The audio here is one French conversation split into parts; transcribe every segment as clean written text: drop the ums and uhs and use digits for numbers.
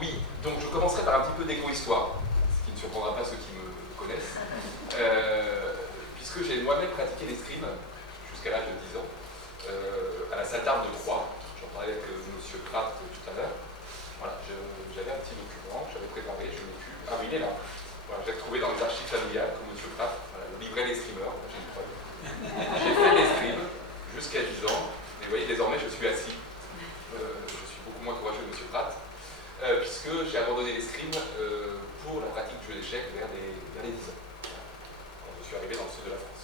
Oui, donc je commencerai par un petit peu d'éco-histoire, ce qui ne surprendra pas ceux qui me connaissent, puisque j'ai moi-même pratiqué l'escrime jusqu'à l'âge de 10 ans, à la salle d'armes de Troyes. J'en parlais avec M. Pratt tout à l'heure. Voilà, j'avais un petit document que j'avais préparé, je l'ai pu. Ah oui, il est là. Voilà, j'ai retrouvé dans les archives familiales, comme M. Pratt, voilà, le livret des l'escrimeur. J'ai fait l'escrime jusqu'à 10 ans, mais vous voyez, désormais je suis assis. Je suis beaucoup moins courageux que M. Pratt, puisque j'ai abandonné l'escrime pour la pratique du jeu d'échecs vers les 10 ans, quand je suis arrivé dans le sud de la France.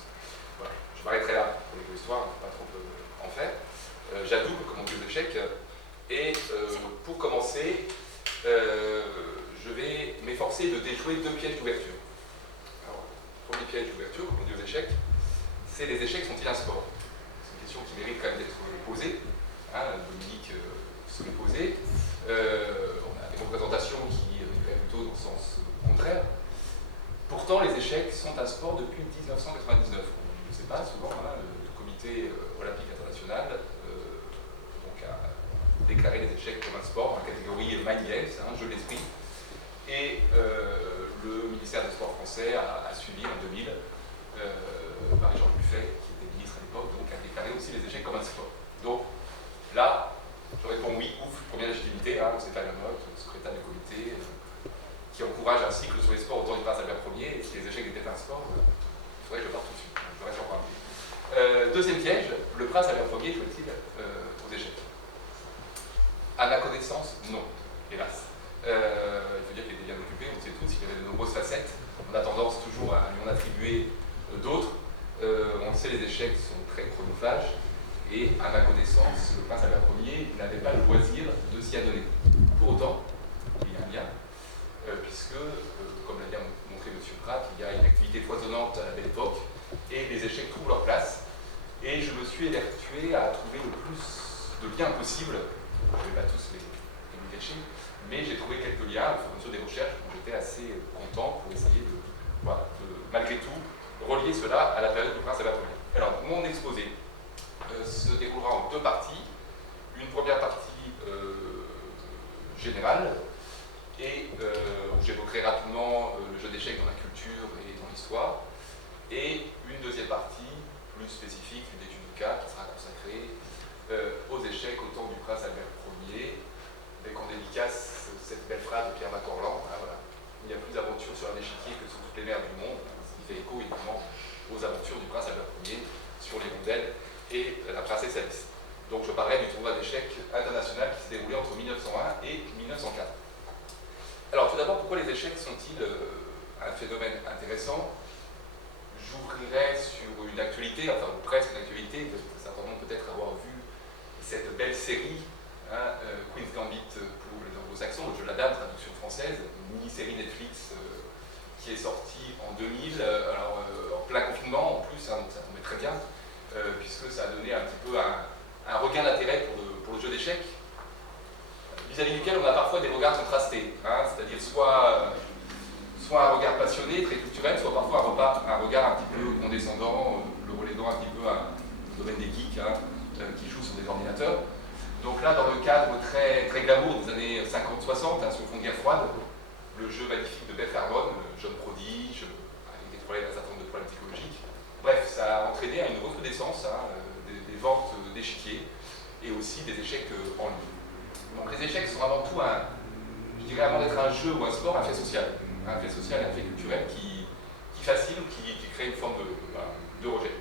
Voilà. Je m'arrêterai là pour l'éco-histoire, pas trop en faire. J'adoube comme jeu d'échecs, et pour commencer, je vais m'efforcer de déjouer deux pièges d'ouverture. Alors, le premier piège d'ouverture, comme on dit aux échecs, c'est les échecs sont-ils un sport? C'est une question qui mérite quand même d'être posée. Dominique se l'est posée. On a des représentations qui iraient plutôt dans le sens contraire. Pourtant, les échecs sont un sport depuis 1999. On ne sait pas, souvent, le comité olympique international a déclaré les échecs comme un sport dans la catégorie Mind Games, jeu d'esprit. Et le ministère des Sports français a suivi en 2000, Marie-Jean Buffet, qui était ministre à l'époque, donc a déclaré aussi les échecs comme un sport. Donc là, je réponds oui, ouf, première légitimité, c'est pas la note, le secrétaire du comité, qui encourage un cycle sur les sports autour du prince Albert Ier, et si les échecs étaient un sport, il faudrait que je parte tout de suite, je reste en parler. Deuxième piège, le prince Albert Ier jouait-il aux échecs? À ma connaissance, non, hélas. Il faut dire qu'il était bien occupé, on sait tous, il avait de nombreuses facettes. On a tendance toujours à lui en attribuer d'autres. On le sait, les échecs sont très chronophages, et à ma connaissance, le prince Albert Ier n'avait pas le loisir de s'y adonner. Pour autant, il y a un lien, puisque, comme l'a bien montré M. Pratt, il y a une activité foisonnante à la belle époque, et les échecs trouvent leur place. Et je me suis évertué à trouver le plus de liens possibles. Je ne vais pas tous les cacher, mais j'ai trouvé quelques liens sur des recherches dont j'étais assez content pour essayer de, malgré tout, relier cela à la période du prince Albert Ier. Alors, mon exposé se déroulera en deux parties. Une première partie générale, et où j'évoquerai rapidement le jeu d'échecs dans la culture et dans l'histoire, et une deuxième partie plus spécifique, une étude de cas qui sera consacrée aux échecs au temps du prince Albert Ier, avec en dédicace cette belle phrase de Pierre Macorlan, voilà. Il n'y a plus d'aventure sur un échiquier que sur toutes les mers du monde, ce qui fait écho évidemment aux aventures du prince Albert Ier sur les rondelles et la princesse Alice. Donc je parlerai du tournoi d'échecs international qui s'est déroulé entre 1901 et 1904. Alors tout d'abord, pourquoi les échecs sont-ils un phénomène intéressant? J'ouvrirai sur une actualité, enfin presque une actualité, certains vont peut-être avoir vu cette belle série, Queen's Gambit pour les anglo-saxons, le jeu de la dame, traduction française, une mini-série Netflix qui est sortie en 2000, en plein confinement en plus, donc ça tombait très bien, puisque ça a donné un petit peu un regain d'intérêt pour le jeu d'échecs, vis-à-vis duquel on a parfois des regards contrastés, c'est-à-dire soit un regard passionné, très culturel, soit parfois un regard un petit peu condescendant, le reléguant un petit peu à le domaine des geeks qui jouent sur des ordinateurs. Donc là, dans le cadre très, très glamour des années 50-60, sur fond de guerre froide, le jeu magnifique de Beth Harmon, jeune prodige, avec des problèmes, un certain nombre de problèmes psychologiques. Bref, ça a entraîné à une recrudescence des ventes d'échiquiers et aussi des échecs en ligne. Donc les échecs sont avant tout je dirais avant d'être un jeu ou un sport, un fait social. Un fait social et un fait culturel qui fascine, qui crée une forme de rejet.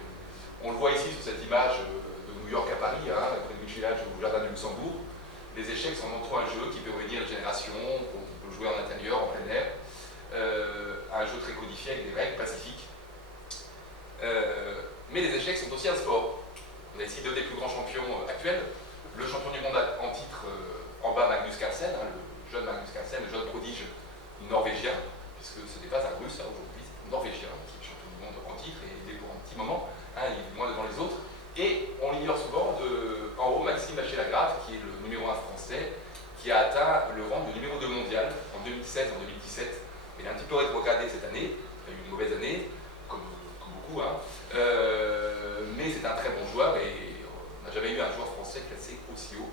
On le voit ici sur cette image de New York à Paris, près du village au Jardin du Luxembourg. Les échecs sont avant tout un jeu qui peut réunir la génération, qu'on peut jouer en intérieur, en plein air. Un jeu très codifié avec des règles pacifiques. Mais les échecs sont aussi un sport. On a ici deux des plus grands champions actuels. Le champion du monde en titre en bas, Magnus Carlsen, le jeune Magnus Carlsen, le jeune prodige norvégien, puisque ce n'est pas un russe aujourd'hui, c'est un norvégien qui est champion du monde en titre et il est pour un petit moment, il est moins devant les autres. Et on l'ignore souvent, en haut, Maxime Vacher-Lagrave, qui est le numéro 1 français, qui a atteint le rang de numéro 2 mondial en 2016, en 2017. Il est un petit peu rétrogradé cette année, il a eu une mauvaise année, comme beaucoup, mais c'est un très bon joueur et on n'a jamais eu un joueur français classé aussi haut.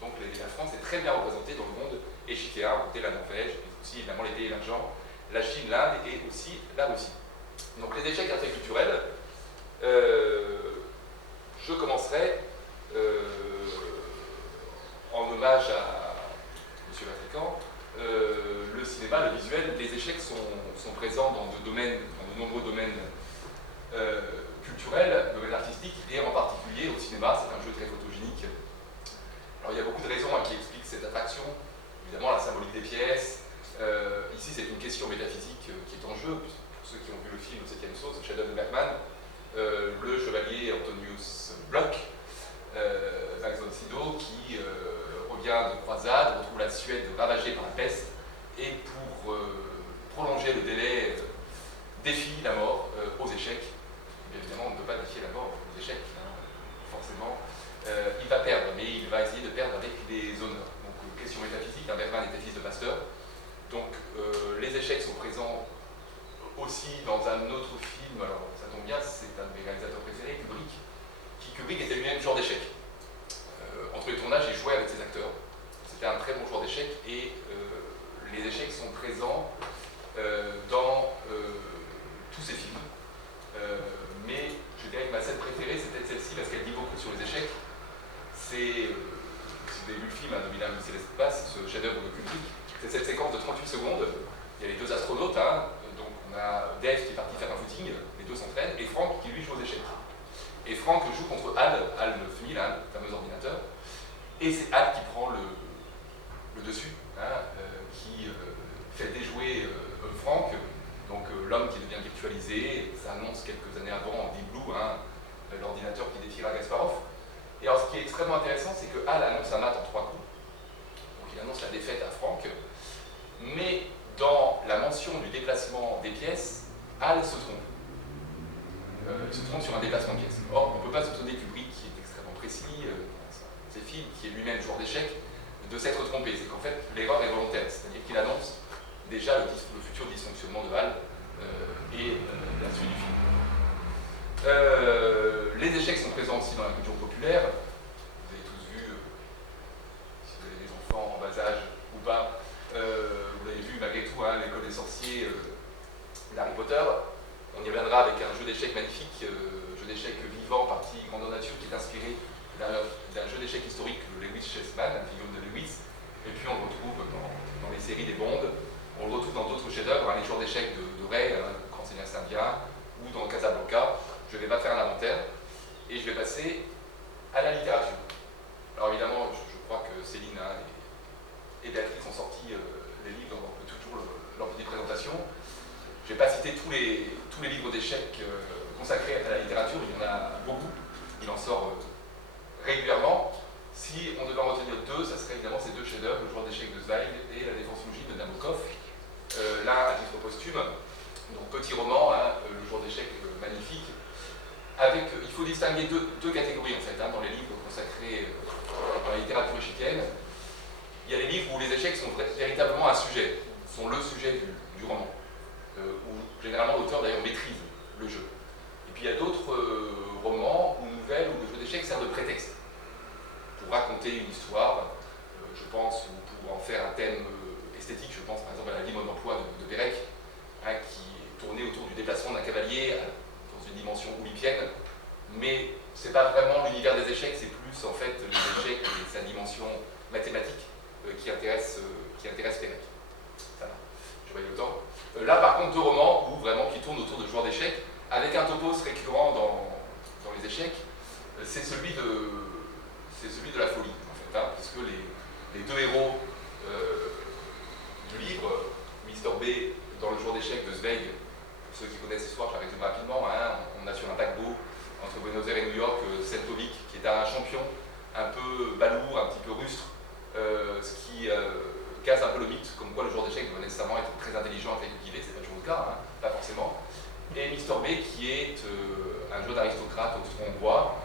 Donc la France est très bien représentée dans le monde échiquéen, à côté de la Norvège, mais aussi évidemment les pays émergents, la Chine, l'Inde et aussi la Russie. Donc les échecs interculturels, je commencerai en hommage à M. Vatrican. Le cinéma, le visuel, les échecs sont présents dans de nombreux domaines culturels, domaines artistiques, et en particulier au cinéma, c'est un jeu très photogénique. Alors il y a beaucoup de raisons qui expliquent cette attraction. Évidemment, la symbolique des pièces. Ici, c'est une question métaphysique qui est en jeu. Pour ceux qui ont vu le film Le 7e Saut, c'est Shadow de Bergman, le chevalier Antonius Bloch, Max von Sydow, qui revient de croisade, retrouve la Suède ravagée par la peste, et pour prolonger le délai, défie la mort aux échecs. Mais évidemment, on ne peut pas défier la mort aux échecs, hein, forcément. Il va perdre, mais il va essayer de perdre avec des honneurs. Donc, question métaphysique, hein, Bergman était fils de pasteur. Donc, les échecs sont présents aussi dans un autre film, alors ça tombe bien, c'est un de mes réalisateurs préférés, Kubrick. Kubrick était lui-même joueur d'échecs. Entre les tournages, il jouait avec ses acteurs. C'était un très bon joueur d'échecs et les échecs sont présents dans tous ses films. Mais je dirais que ma scène préférée, c'est peut-être celle-ci parce qu'elle dit beaucoup sur les échecs. C'est, si vous avez vu le film, hein, 2001, c'est l'espace, ce chef-d'œuvre de Kubrick, c'est cette séquence de 38 secondes. Il y a les deux astronautes, hein, donc on a Dave qui est parti faire un footing, les deux s'entraînent, et Franck qui lui joue aux échecs. Et Franck joue contre Hal le FMI, là, le fameux ordinateur, et c'est Hal qui prend le dessus, hein, qui fait déjouer Franck, donc l'homme qui devient virtualisé. Ça annonce quelques années avant en Deep Blue, hein, l'ordinateur qui défiera Kasparov. Et alors ce qui est extrêmement intéressant, c'est que Hal annonce un mat en 3 coups, donc il annonce la défaite à Franck, mais dans la mention du déplacement des pièces, Hal se trompe. Il se trompe sur un déplacement de pièces. Or, on ne peut pas soupçonner Kubrick, qui est extrêmement précis dans ses films, qui est lui-même joueur d'échecs, de s'être trompé. C'est qu'en fait, l'erreur est volontaire, c'est-à-dire qu'il annonce déjà le futur dysfonctionnement de Hal et la suite du film. Les échecs sont présents aussi dans la culture populaire. Vous avez tous vu, si vous avez des enfants en bas âge ou pas, vous l'avez vu malgré tout, hein, l'école des sorciers, Harry Potter. On y reviendra avec un jeu d'échecs magnifique, jeu d'échecs vivant, partie grandeur nature, qui est inspiré d'un jeu d'échecs historique, le Lewis Chessman, un figurine de Lewis. Et puis on le retrouve dans les séries des Bond, on le retrouve dans d'autres chefs-d'œuvre, hein, les joueurs d'échecs de Ray, le grand cinéaste indien, ou dans Casablanca. Je ne vais pas faire un inventaire, et je vais passer à la littérature. Alors évidemment, je crois que Céline, hein, et Béatrice ont sorti les livres dans toujours leur petite présentation. Je ne vais pas citer tous les livres d'échecs consacrés à la littérature, il y en a beaucoup, il en sort régulièrement. Si on devait en retenir deux, ça serait évidemment ces deux chefs-d'œuvre, le joueur d'échecs de Zweig et la défense longine de Nabokov. Là, à titre posthume, donc petit roman, hein, le joueur d'échecs magnifique. Il faut distinguer deux catégories en fait, hein, dans les livres consacrés dans la littérature échiquienne. Il y a les livres où les échecs sont véritablement un sujet, sont le sujet du roman, où généralement l'auteur d'ailleurs maîtrise le jeu. Et puis il y a d'autres romans ou nouvelles où le jeu d'échecs sert de prétexte pour raconter une histoire, je pense, ou pour en faire un thème esthétique. Je pense par exemple à la vie mode d'emploi de Pérec, hein, qui est tournée autour du déplacement d'un cavalier dans une dimension oulipienne, mais c'est pas vraiment l'univers des échecs, c'est plus en fait les échecs et sa dimension mathématique qui intéresse Pérec. Ça va, je vais le temps. Là par contre deux romans qui tournent autour de joueurs d'échecs, avec un topos récurrent dans les échecs, c'est celui de la folie en fait, hein, puisque les deux héros du livre, Mr. B dans le joueur d'échecs de Zweig, pour ceux qui connaissent l'histoire, je la résume rapidement, hein, on a sur un paquebot entre Buenos Aires et New York Seltovic, qui est un champion un peu balourd, un petit peu rustre, ce qui casse un peu le mythe, comme quoi le joueur d'échecs doit nécessairement être très intelligent et très cultivé, c'est pas toujours le cas, hein, pas forcément. Et Mr. B, qui est un jeune aristocrate austro-hongrois,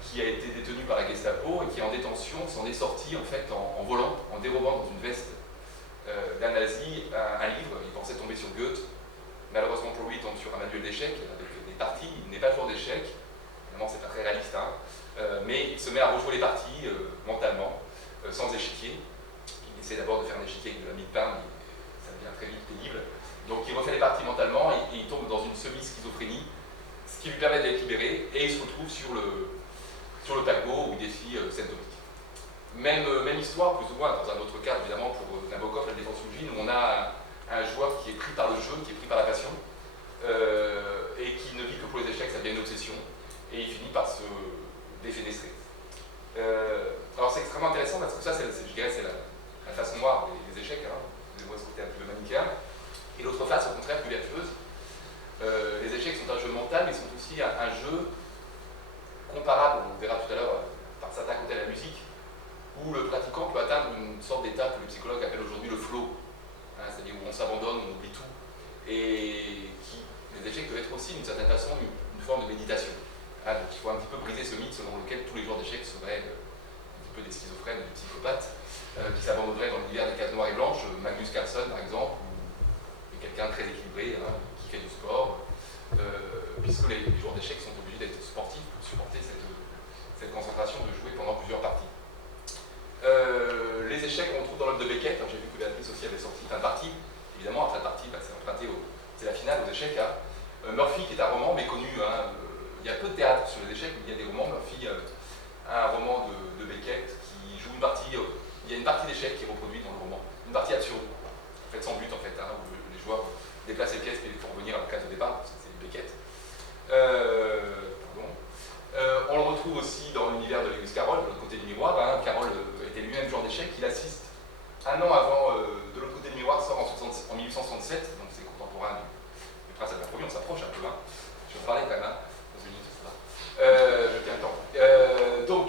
qui a été détenu par la Gestapo et qui est en détention, s'en est sorti en fait en volant, en dérobant dans une veste d'un nazi un livre. Il pensait tomber sur Goethe. Malheureusement pour lui, il tombe sur un manuel d'échecs avec des parties. Il n'est pas joueur d'échecs, évidemment c'est pas très réaliste, hein, mais il se met à rejouer les parties mentalement. sans échiquier. Il essaie d'abord de faire un échiquier avec de la mie de pain, mais ça devient très vite pénible. Donc il refait les parties mentalement et il tombe dans une semi-schizophrénie, ce qui lui permet d'être libéré, et il se retrouve sur le paquebot où il défie Sentovic. Même histoire, plus ou moins, dans un autre cadre, évidemment, pour Nabokov, la défense Yujin, où on a un joueur qui est pris par le jeu, qui est pris par la passion, et qui ne vit que pour les échecs, ça devient une obsession, et il finit par se défenestrer. Alors c'est extrêmement intéressant parce que ça, je dirais, c'est la face noire des échecs, hein, excusez-moi ce côté un petit peu manichéen, et l'autre face, au contraire, plus vertueuse. Les échecs sont un jeu mental, mais sont aussi un jeu comparable, on verra tout à l'heure, par certains côtés à la musique, où le pratiquant peut atteindre une sorte d'état que les psychologues appellent aujourd'hui le flow, hein, c'est-à-dire où on s'abandonne, on oublie tout, et les échecs peuvent être aussi d'une certaine façon une forme de méditation. Hein, donc il faut un petit peu briser ce mythe selon lequel tous les joueurs d'échecs seraient un petit peu des schizophrènes, des psychopathes, qui s'abandonneraient dans l'univers des cases noires et blanches, Magnus Carlsen par exemple, ou quelqu'un de très équilibré, hein, qui fait du sport, puisque les joueurs d'échecs sont obligés d'être sportifs pour supporter cette concentration de jouer pendant plusieurs parties. Les échecs, on retrouve dans l'œuvre de Beckett. J'ai vu que Béatrice aussi avait sorti fin de partie. Évidemment, fin de partie, c'est emprunté c'est la finale aux échecs. Hein. Murphy, qui est un roman méconnu. Hein. Il y a peu de théâtre sur les échecs, mais il y a des romans. Murphy, un roman de Beckett qui joue une partie. Il y a une partie d'échecs qui est reproduite dans le roman. Une partie absurde, en fait sans but, en fait, hein, où les joueurs déplacent les pièces et les font revenir à la case de départ. C'est Beckett. On le retrouve aussi dans l'univers de Lewis Carroll, de l'autre côté du miroir. Hein. Carroll était lui-même joueur d'échecs, il assiste un an avant de l'autre côté du miroir, sort en 1867, donc c'est contemporain du Prince Albert Ier, on s'approche un peu. Hein. Je vais en parler quand même, hein, dans une minute, ça va. Je tiens le temps.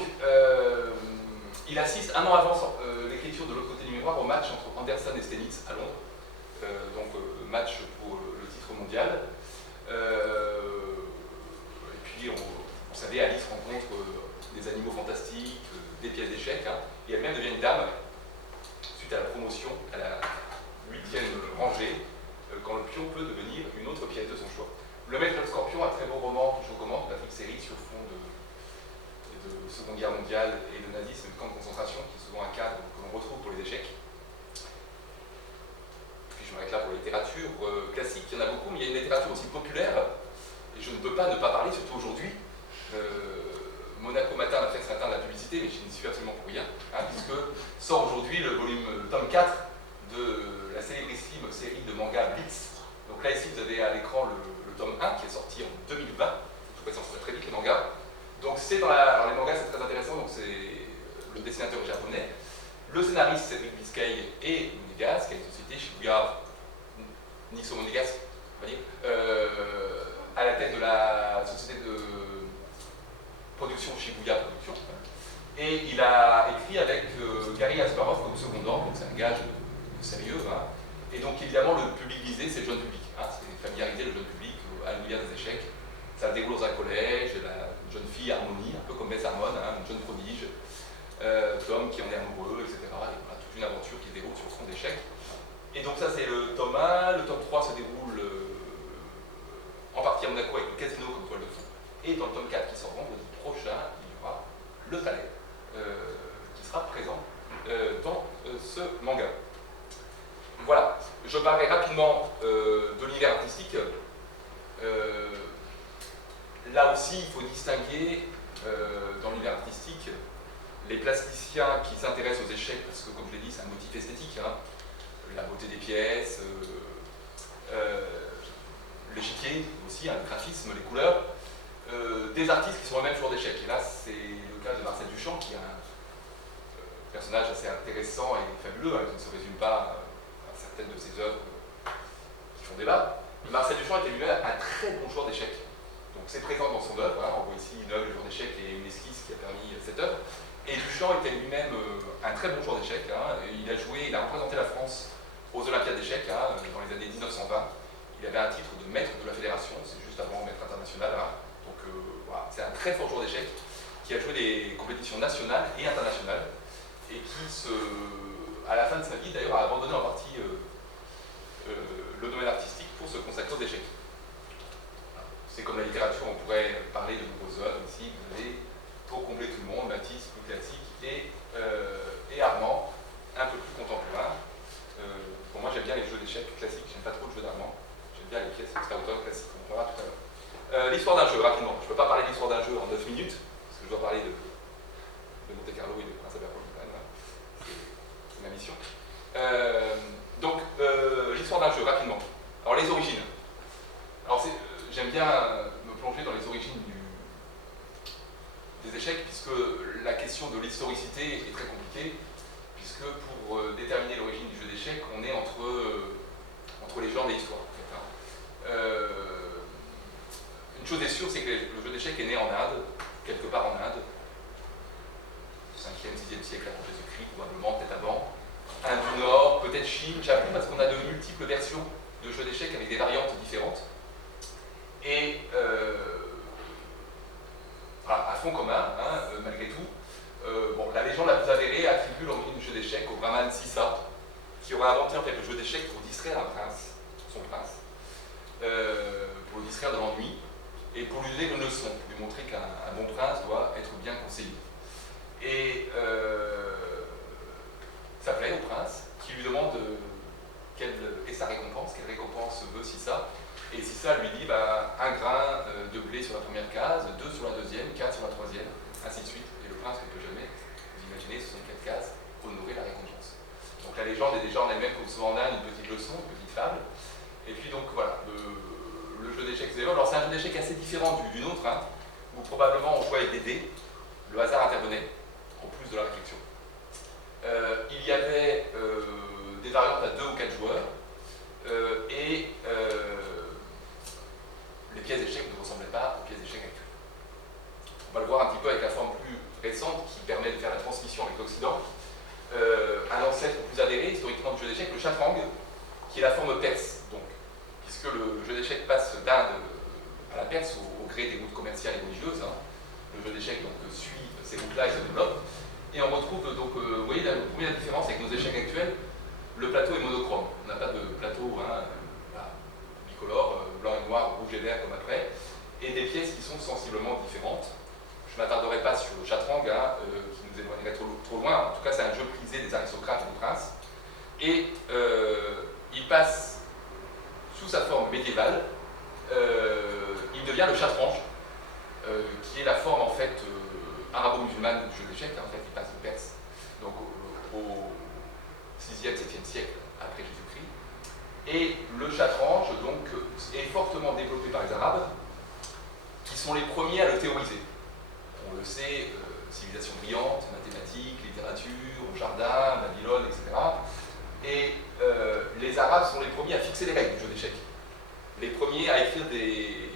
Il assiste un an avant l'écriture de l'autre côté du miroir au match entre Anderson et Stenitz à Londres, match pour le titre mondial. Et puis, vous savez, Alice rencontre des animaux fantastiques, des pièces d'échecs, hein, et elle-même devient une dame suite à la promotion à la 8e rangée, quand le pion peut devenir une autre pièce de son choix. Le Maître et le Scorpion, un très beau roman que je recommande, Patrick Séry, sur fond de Seconde Guerre mondiale et de nazisme, de camp de concentration, qui est souvent un cadre que l'on retrouve pour les échecs. Puis je m'arrête là pour la littérature classique, il y en a beaucoup, mais il y a une littérature aussi populaire, et je ne peux pas ne pas parler, surtout aujourd'hui. Monaco Matin a fait ce matin de la publicité, mais je n'y suis absolument pour rien, hein, puisque sort aujourd'hui le tome 4 de la célébrissime série de manga Blitz. Donc là, ici, vous avez à l'écran le tome 1 qui est sorti en 2020. Tout ça très vite, les mangas. Donc c'est dans alors les mangas, c'est très intéressant, donc c'est le dessinateur japonais. Le scénariste, c'est Rick Biscay et Monegas, qui est une société Shibuya, Nixon Monegas, on va dire, à la tête de la société de production Shibuya Production. Et il a écrit avec Gary Kasparov comme secondant, donc c'est un gage sérieux. Hein. Et donc évidemment, le public visé, c'est le jeune public. Hein. C'est familiariser le jeune public à l'univers des échecs. Ça se déroule dans un collège, une jeune fille Harmonie, un peu comme Bess Harmon, hein, une jeune prodige, Tom qui en est amoureux, etc. Et voilà, toute une aventure qui se déroule sur fond d'échecs. Et donc ça, c'est le tome 1. Le tome 3 se déroule en partie à Monaco avec le casino comme toile de fond. Et dans le tome 4 qui sort vendredi prochain, il y aura le palais qui sera présent dans ce manga. Voilà, je parlerai rapidement de l'univers artistique. Là aussi, il faut distinguer dans l'univers artistique les plasticiens qui s'intéressent aux échecs, parce que comme je l'ai dit, c'est un motif esthétique, hein, la beauté des pièces, l'échiquier aussi, hein, le graphisme, les couleurs, des artistes qui sont eux-mêmes joueurs d'échecs. Et là, c'est le cas de Marcel Duchamp, qui est un personnage assez intéressant et fabuleux, hein, qui ne se résume pas à certaines de ses œuvres qui font débat. Marcel Duchamp était lui-même un très bon joueur d'échecs. Donc c'est présent dans son œuvre. Hein. On voit ici une œuvre de joueur d'échecs et une esquisse qui a permis cette œuvre. Et Duchamp était lui-même un très bon joueur d'échecs. Hein. Il a représenté la France aux Olympiades d'échecs hein, dans les années 1920. Il avait un titre de maître de la fédération, c'est juste avant maître international. Hein. Donc voilà, c'est un très fort joueur d'échecs qui a joué des compétitions nationales et internationales et qui, à la fin de sa vie d'ailleurs, a abandonné en partie le domaine artistique pour se consacrer aux échecs. C'est comme la littérature, on pourrait parler de nombreuses œuvres ici. Vous avez, pour combler tout le monde, Matisse, plus classique, et Arnaud. pas trop de jeux d'armes. J'aime bien les pièces extra-auteurs classiques, on verra tout à l'heure. L'histoire d'un jeu, rapidement. Je ne peux pas parler de l'histoire d'un jeu en 9 minutes, parce que je dois parler de Monte Carlo et de Prince Albert quand même. C'est ma mission. Donc, l'histoire d'un jeu, rapidement. Alors, les origines. Alors, j'aime bien me plonger dans les origines des échecs, puisque la question de l'historicité est très compliquée, puisque pour déterminer l'origine du jeu d'échecs, on est entre légendes et histoire. Une chose est sûre, c'est que le jeu d'échecs est né en Inde, quelque part en Inde, 5e, 6e siècle avant Jésus-Christ, probablement, peut-être avant. Inde du Nord, peut-être Chine, Japon, parce qu'on a de multiples versions de jeux d'échecs avec des variantes différentes. Et à fond commun, malgré tout. La légende la plus avérée attribue l'origine du jeu d'échecs au brahman Sissa, qui aurait inventé en fait le jeu d'échecs pour distraire un prince, son prince, pour le distraire de l'ennui, et pour lui donner une leçon, pour lui montrer qu'un bon prince doit être bien conseillé. Et ça plaît au prince, qui lui demande quelle est sa récompense, quelle récompense veut Sissa. Et Sissa lui dit un grain de blé sur la première case, 2 sur la deuxième, 4 sur la troisième, ainsi de suite. Et le prince ne peut jamais, vous imaginez, ce sont 4 cases, honorer la récompense. Donc la légende est déjà en elle-même, comme souvent en Inde, une petite leçon, une petite fable. Et puis donc voilà, le jeu d'échecs se développe. Alors c'est un jeu d'échecs assez différent du nôtre, où probablement on jouait avec des dés, le hasard intervenait, en plus de la réflexion. Il y avait des variantes à 2 ou 4 joueurs, et les pièces d'échecs ne ressemblaient pas aux pièces d'échecs actuelles. On va le voir un petit peu avec la forme plus récente qui permet de faire la transmission avec l'Occident. Un ancêtre plus avéré, historiquement, du jeu d'échecs, le chatrang, qui est la forme perse, donc, puisque le jeu d'échecs passe d'Inde à la Perse au gré des routes commerciales et religieuses. Le jeu d'échecs donc, suit ces routes-là et se développe. Et on retrouve donc, vous voyez la première différence avec nos échecs actuels, le plateau est monochrome. On n'a pas de plateau bicolore, blanc et noir, rouge et vert comme après, et des pièces qui sont sensiblement différentes. Je ne m'attarderai pas sur le chatrang, qui nous éloignerait trop loin. En tout cas, c'est un jeu prisé des aristocrates et des princes. Et il passe sous sa forme médiévale, il devient le chatrange, qui est la forme en fait arabo-musulmane du jeu d'échecs. En fait, il passe de Perse, donc au 6e, 7e siècle après Jésus-Christ. Et le chatrange donc, est fortement développé par les Arabes, qui sont les premiers à le théoriser. On le sait, civilisation brillante, mathématiques, littérature, jardin, Babylone, etc. Et les Arabes sont les premiers à fixer les règles du jeu d'échecs. Les premiers à écrire des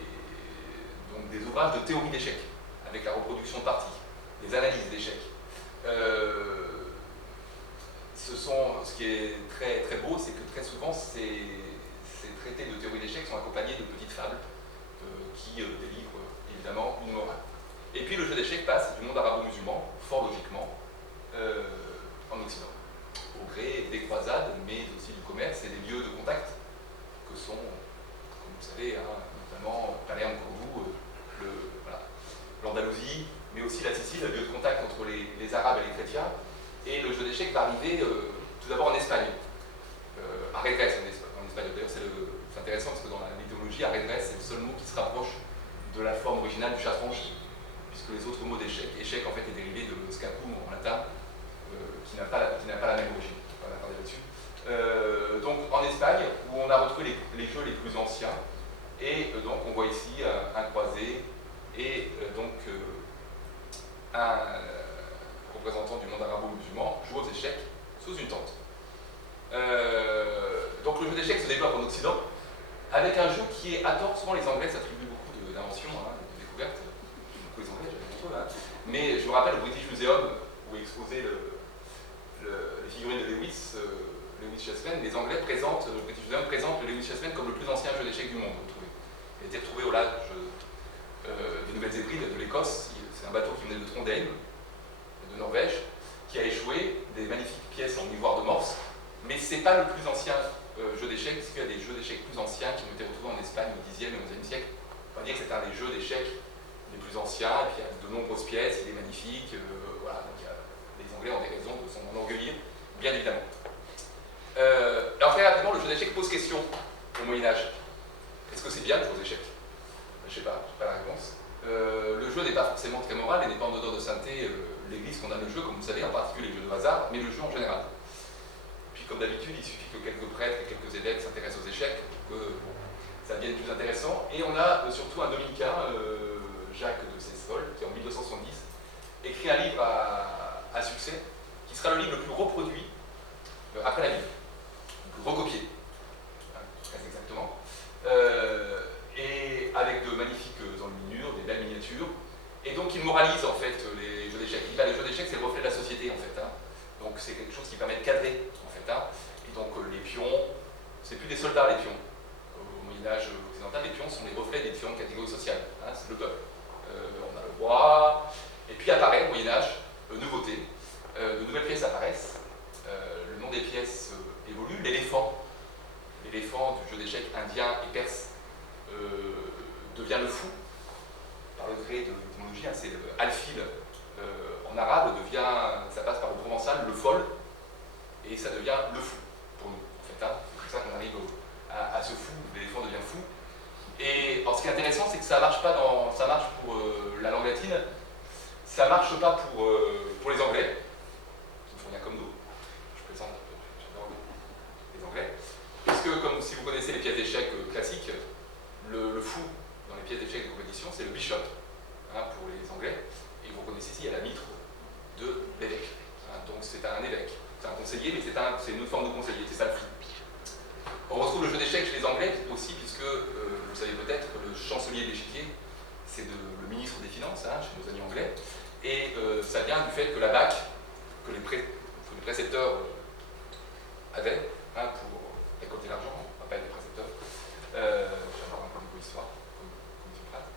ouvrages de théorie d'échecs, avec la reproduction de parties, des analyses d'échecs. Ce qui est très, très beau, c'est que très souvent, ces traités de théorie d'échecs sont accompagnés de petites fables qui délivrent évidemment une morale. Et puis le jeu d'échecs passe du monde arabo-musulman, fort logiquement, en Occident, au gré des croisades, mais aussi du commerce et des lieux de contact que sont, comme vous le savez, notamment Palerme-Cordoue, l'Andalousie, mais aussi la Sicile, le lieu de contact entre les Arabes et les chrétiens. Et le jeu d'échecs va arriver tout d'abord en Espagne, à Redresse en Espagne. D'ailleurs, c'est intéressant parce que dans la mythologie, à Redresse, c'est le seul mot qui se rapproche de la forme originale du chatrange, puisque les autres mots d'échec, échec en fait est dérivé de scapum en latin, qui n'a pas la même origine. On va parler là-dessus. Donc en Espagne, où on a retrouvé les jeux les plus anciens, et donc on voit ici un croisé et donc un représentant du monde arabo-musulman joue aux échecs sous une tente. Donc le jeu d'échecs se développe en Occident avec un jeu qui est, à tort, souvent les Anglais s'attribuent beaucoup d'inventions, de découvertes, beaucoup les Anglais, j'avais contre eux, mais je me rappelle au British Museum où est exposé les figurines de Lewis Chessmen, les Anglais présentent, le British Museum présente le Lewis Chessmen comme le plus ancien jeu d'échecs du monde. Il a été retrouvé au large des Nouvelles-Hébrides, de l'Écosse. C'est un bateau qui venait de Trondheim, de Norvège, qui a échoué, des magnifiques pièces en ivoire de Morse, mais ce n'est pas le plus ancien jeu d'échecs, puisqu'il y a des jeux d'échecs plus anciens qui ont été retrouvés en Espagne au Xe et au XIe siècle. On va dire que c'est un des jeux d'échecs les plus anciens, et puis il y a de nombreuses pièces, il est magnifique, voilà, donc les Anglais ont des raisons de s'en enorgueillir, bien évidemment. Alors très rapidement, le jeu d'échecs pose question au Moyen-Âge. Est-ce que c'est bien de jouer aux échecs? Je ne sais pas la réponse. Le jeu n'est pas forcément très moral et n'est pas en odeur de sainteté. L'Église condamne le jeu, comme vous savez, en particulier les jeux de hasard, mais le jeu en général. Puis comme d'habitude, il suffit que quelques prêtres et quelques évêques s'intéressent aux échecs pour que ça devienne plus intéressant. Et on a surtout un dominicain, Jacques de Cessol, qui en 1270 écrit un livre à succès, qui sera le livre le plus reproduit après la Bible, le plus recopié, très exactement, et avec de magnifiques enluminures, des belles miniatures, et donc il moralise en fait les jeux d'échecs. Il dit bah, les jeux d'échecs c'est le reflet de la société en fait, donc c'est quelque chose qui permet de cadrer en fait, et donc les pions, c'est plus des soldats les pions. Au Moyen-Âge occidental, les pions sont les reflets des différentes catégories sociales, c'est le peuple. On a le roi, et puis apparaît au Moyen-Âge, nouveauté, de nouvelles pièces apparaissent, le nom des pièces évolue, l'éléphant du jeu d'échecs indien et perse devient le fou, par le gré de l'étymologie, c'est alfil en arabe, ça passe par le provençal, le folle, et ça devient le fou pour nous, en fait. C'est comme ça qu'on arrive à ce fou, l'éléphant devient fou. Et alors, ce qui est intéressant, c'est que ça marche pour la langue latine, ça marche pas pour les Anglais, qui ne font rien comme nous. Je plaisante, j'adore les Anglais. Puisque, comme si vous connaissez les pièces d'échecs classiques, le fou dans les pièces d'échecs de compétition, c'est le bishop, pour les Anglais. Et vous connaissez ici, il y a la mitre de l'évêque. Donc c'est un évêque, c'est un conseiller, mais c'est une autre forme de conseiller, c'est ça le fou. On retrouve le jeu d'échecs chez les Anglais aussi, puisque, vous le savez peut-être, le chancelier de l'échiquier, c'est le ministre des Finances, chez nos amis anglais. Et ça vient du fait que la BAC, que les précepteurs avaient, pour récolter l'argent, on va pas être des précepteurs, j'adore un peu de histoire, comme tu prates.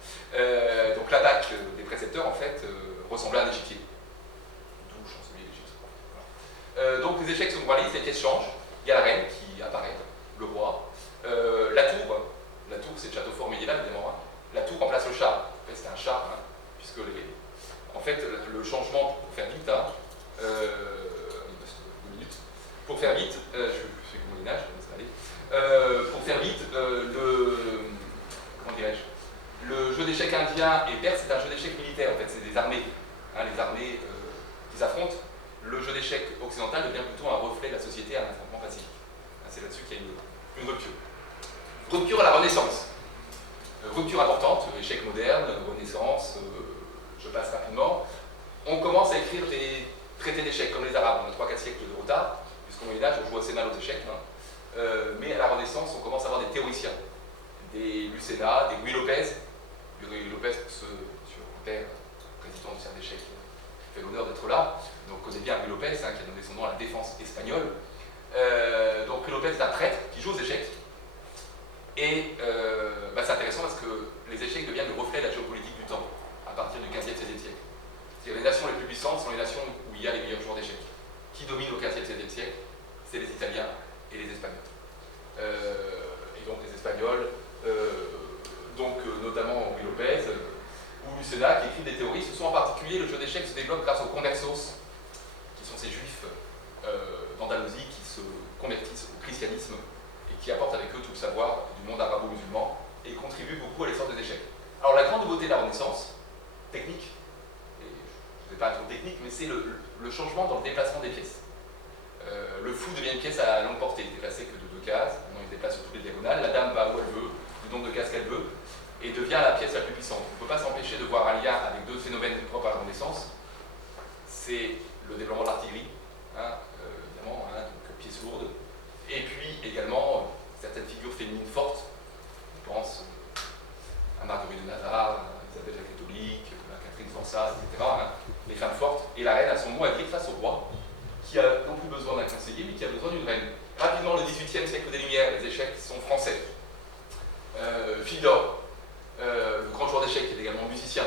Donc la BAC des précepteurs, en fait, ressemblait à un échiquier. D'où le chancelier d'Égypte. Voilà. Donc les échecs se moralisent, les pièces changent, il y a la reine qui apparaît, le roi, la tour c'est le château fort médiéval évidemment, la tour remplace le char, en fait c'est un char, puisque en fait le changement, pour faire vite, il me reste 2 minutes, pour faire vite, je fais le Moyen-Âge, ça va aller, pour faire vite, comment dirais-je, le jeu d'échecs indien et perse c'est un jeu d'échecs militaire, en fait c'est des armées, les armées qui s'affrontent, le jeu d'échecs occidental devient plutôt un reflet de la société, un affrontement pacifique. C'est là-dessus qu'il y a une rupture. Rupture à la Renaissance. Rupture importante, échec moderne, Renaissance, je passe rapidement. On commence à écrire des traités d'échecs comme les Arabes, on a 3-4 siècles de retard, puisqu'au Moyen-Âge on joue assez mal aux échecs. Mais à la Renaissance, on commence à avoir des théoriciens, des Lucena, des Guy Lopez. Guy Lopez, pour ceux sur le père, président du cercle d'échecs, qui fait l'honneur d'être là. Donc on connaît bien Guy Lopez, qui a donné son nom à la défense espagnole. Donc Guy Lopez est un prêtre qui joue aux échecs. Et c'est intéressant parce que les échecs deviennent le reflet de la géopolitique du temps, à partir du 15e, 16e siècle. C'est-à-dire les nations les plus puissantes sont les nations où il y a les meilleurs joueurs d'échecs. Qui dominent au 15e, 16e siècle? C'est les Italiens et les Espagnols. Et donc les Espagnols, notamment Guy Lopez ou Lucena, qui écrivent des théories. Ce sont en particulier, le jeu d'échecs se développe grâce aux conversos, qui sont ces juifs d'Andalousie qui se convertissent au christianisme et qui apportent avec eux tout le savoir du monde arabo-musulman et contribuent beaucoup à l'essor des échecs. Alors la grande nouveauté de la Renaissance, technique, et je ne vais pas être technique, mais c'est le changement dans le déplacement des pièces. Le fou devient une pièce à longue portée, il est déplacé que de 2 cases, maintenant il se déplace sur toutes les diagonales, la dame va où elle veut, du nombre de cases qu'elle veut, et devient la pièce la plus puissante. On ne peut pas s'empêcher de voir un lien avec 2 phénomènes propres à la Renaissance, c'est le développement de l'artillerie, évidemment, donc pièces lourdes, et puis également certaines figures féminines fortes, je pense à Marguerite de Navarre, à Isabelle la catholique, à Catherine Forçat, etc., les femmes fortes, et la reine a son mot à dire face au roi, qui a non plus besoin d'un conseiller, mais qui a besoin d'une reine. Rapidement, le XVIIIe siècle des Lumières, les échecs sont français. Fidor, le grand joueur d'échecs, qui est également musicien.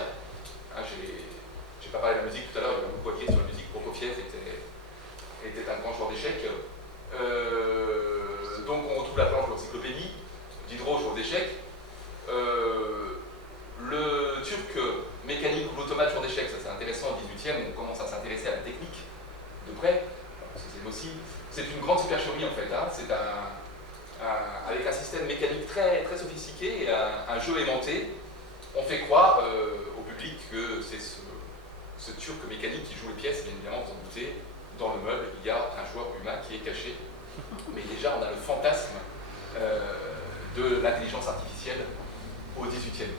J'ai pas parlé de la musique tout à l'heure, il y a beaucoup à dire sur la musique. Prokofiev était un grand joueur d'échecs. Donc on retrouve la planche de l'encyclopédie, Diderot, joueur d'échecs. Le turc mécanique ou l'automate joueur d'échecs, ça c'est intéressant au XVIIIe, on commence à s'intéresser à la technique de près. C'est une grande supercherie en fait, c'est avec un système mécanique très, très sophistiqué et un jeu aimanté. On fait croire au public que c'est ce turc mécanique qui joue les pièces, bien évidemment, vous en doutez, dans le meuble, il y a un joueur humain qui est caché. Mais déjà, on a le fantasme de l'intelligence artificielle au XVIIIe.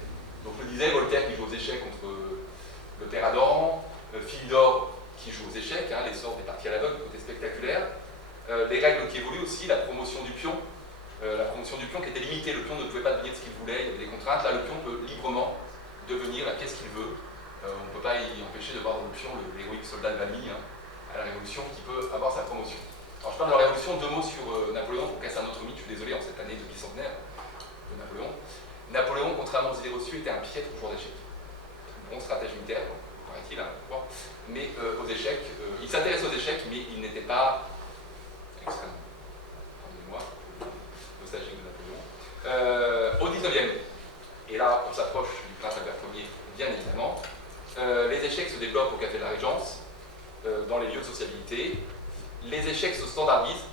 Donc je le disais, Voltaire qui joue aux échecs contre le père Adam, Philidor qui joue aux échecs, hein, l'essor des parties à l'aveugle, côté spectaculaire. Les règles qui évoluent aussi, la promotion du pion qui était limitée, le pion ne pouvait pas devenir ce qu'il voulait, il y avait des contraintes. Là, le pion peut librement devenir la pièce qu'il veut. On ne peut pas y empêcher de voir dans le pion l'héroïque soldat de Valmy, hein, à la Révolution, qui peut avoir sa promotion. Alors je parle de la Révolution, deux mots sur Napoléon pour casser un autre mythe, je suis désolé, en cette année de bicentenaire de Napoléon. Napoléon, contrairement aux idées reçues, était un piètre joueur d'échecs. Bon stratège militaire, paraît-il, hein, mais aux échecs, il s'intéresse aux échecs, mais il n'était pas extrêmement, pardonnez-moi, nostalgique de Napoléon. Au 19e, et là on s'approche du prince Albert Ier, bien évidemment, les échecs se développent au Café de la Régence, dans les lieux de sociabilité. Les échecs se standardisent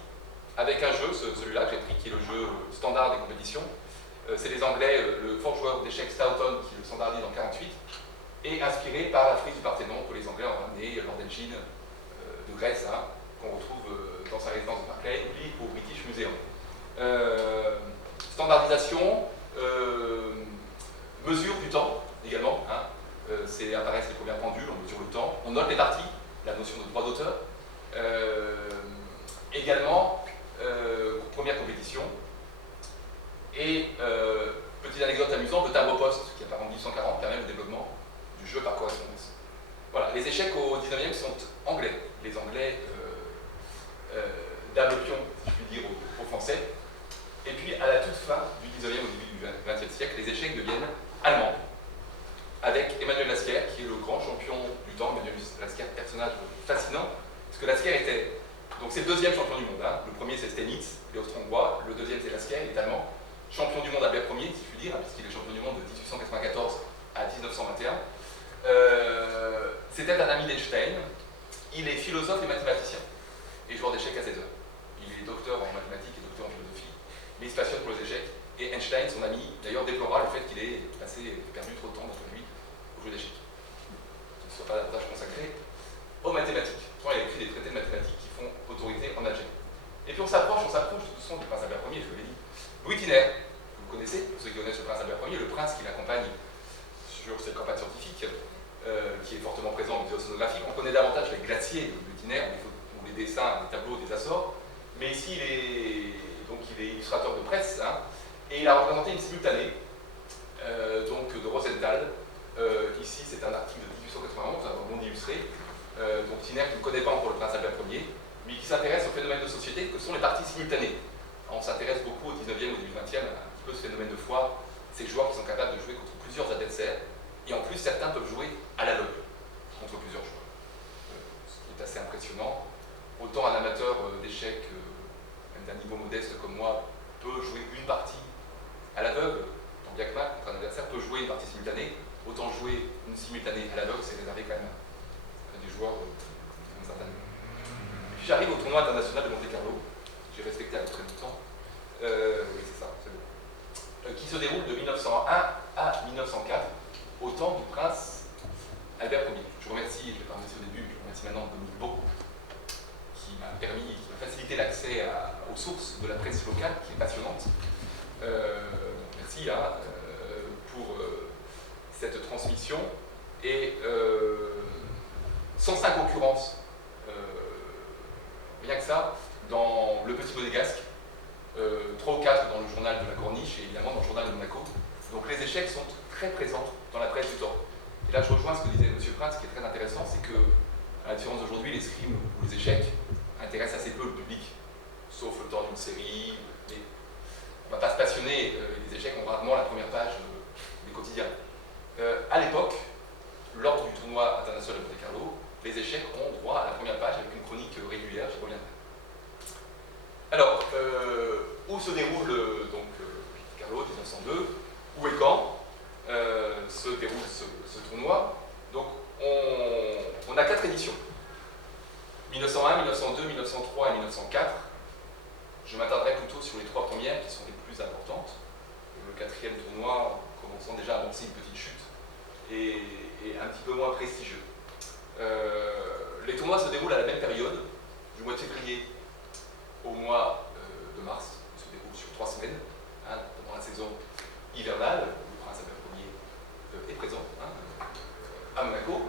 avec un jeu, celui-là que j'ai pris, qui est le jeu standard des compétitions. C'est les Anglais, le fort joueur d'échecs Stoughton qui le standardise en 1948, et inspiré par la frise du Parthénon que les Anglais ont ramené, Lord Elgin de Grèce, hein, qu'on retrouve dans sa résidence de Barclay, puis au British Museum. Standardisation, mesure du temps également, hein, apparaissent les premières pendules, on mesure le temps, on note les parties, la notion de droit d'auteur. Également, première compétition. Et petite anecdote amusante, le timbre-poste qui apparaît en 1840 permet le développement du jeu par correspondance. Voilà, les échecs au 19e sont anglais. Les Anglais dame le pion, si je puis dire, aux Français. Et puis à la toute fin du 19e au début du 20e siècle, les échecs deviennent allemands. Avec Emmanuel Lasquer, qui est le grand champion du temps. Emmanuel Lasquer, personnage fascinant, parce que Lasquer était, donc c'est le deuxième champion du monde. Hein. Le premier c'est Stenitz, les Austro-Hongrois, le deuxième c'est Lasquer, il est allemand. Champion du monde Albert Ier, si je puis dire, puisqu'il est champion du monde de 1894 à 1921. C'était un ami d'Einstein. Il est philosophe et mathématicien, et joueur d'échecs à 16 heures. Il est docteur en mathématiques et docteur en philosophie, mais il se passionne pour les échecs. Et Einstein, son ami, d'ailleurs déplora le fait qu'il ait perdu trop de temps entre lui au jeu d'échecs. Qu'il ne soit pas davantage consacré aux mathématiques. Pourtant, il a écrit des traités de mathématiques qui font autorité en algèbre. Et puis on s'approche doucement du prince Albert Ier, je vous l'ai dit. Louis Tiner, que vous connaissez, pour ceux qui connaissent le prince Albert Ier, le prince qui l'accompagne sur ses campagnes scientifiques, qui est fortement présent au musée océanographique. On connaît davantage les glaciers de Louis Tiner, ou les dessins, les tableaux des Açores, mais ici il est illustrateur de presse, hein, et il a représenté une simultanée de Rosenthal. Ici c'est un article de 1891, un monde illustré, donc Tiner qui ne connaît pas encore le prince Albert Ier, mais qui s'intéresse au phénomène de société que sont les parties simultanées. On s'intéresse beaucoup au 19e, au début 20e, un petit peu ce phénomène de foi, ces joueurs qui sont capables de jouer contre plusieurs adversaires, et en plus certains peuvent jouer à l'aveugle contre plusieurs joueurs. Ce qui est assez impressionnant. Autant un amateur d'échecs, même d'un niveau modeste comme moi, peut jouer une partie à l'aveugle, tant bien que mal, contre un adversaire peut jouer une partie simultanée, autant jouer une simultanée à l'aveugle, c'est réservé quand même à des joueurs d'un certain niveau. Et puis j'arrive au tournoi international de Monte-Carlo, j'ai respecté à peu près du temps, oui c'est ça, c'est bon, qui se déroule de 1901 à 1904, au temps du prince Albert Ier. Je vous remercie, je ne l'ai pas remercié au début, je vous remercie maintenant Dominique Beau, qui m'a facilité l'accès aux sources de la presse locale, qui est passionnante. Merci pour cette transmission. Et 105 occurrences, rien que ça, dans le Petit Monégasque, 3 ou 4 dans le journal de la Corniche et évidemment dans le journal de Monaco. Donc les échecs sont très présents dans la presse du temps. Et là je rejoins ce que disait M. Prince, ce qui est très intéressant, c'est que, à la différence d'aujourd'hui, les scrims ou les échecs intéressent assez peu le public, sauf le temps d'une série. Mais on ne va pas se passionner, les échecs ont rarement la première page des quotidiens. À l'époque, lors du tournoi international de Monte-Carlo, les échecs ont droit à la première page avec une chronique régulière, j'y reviendrai. Alors, où se déroule Monte-Carlo 1902, où et quand se déroule ce tournoi? Donc, on a 4 éditions. 1901, 1902, 1903 et 1904. Je m'attarderai plutôt sur les 3 premières qui sont les plus importantes. peu moins prestigieux. Les tournois se déroulent à la même période, du mois de février au mois de mars. Ils se déroulent sur 3 semaines, hein, pendant la saison hivernale, où le prince Albert Ier est présent, hein, à Monaco.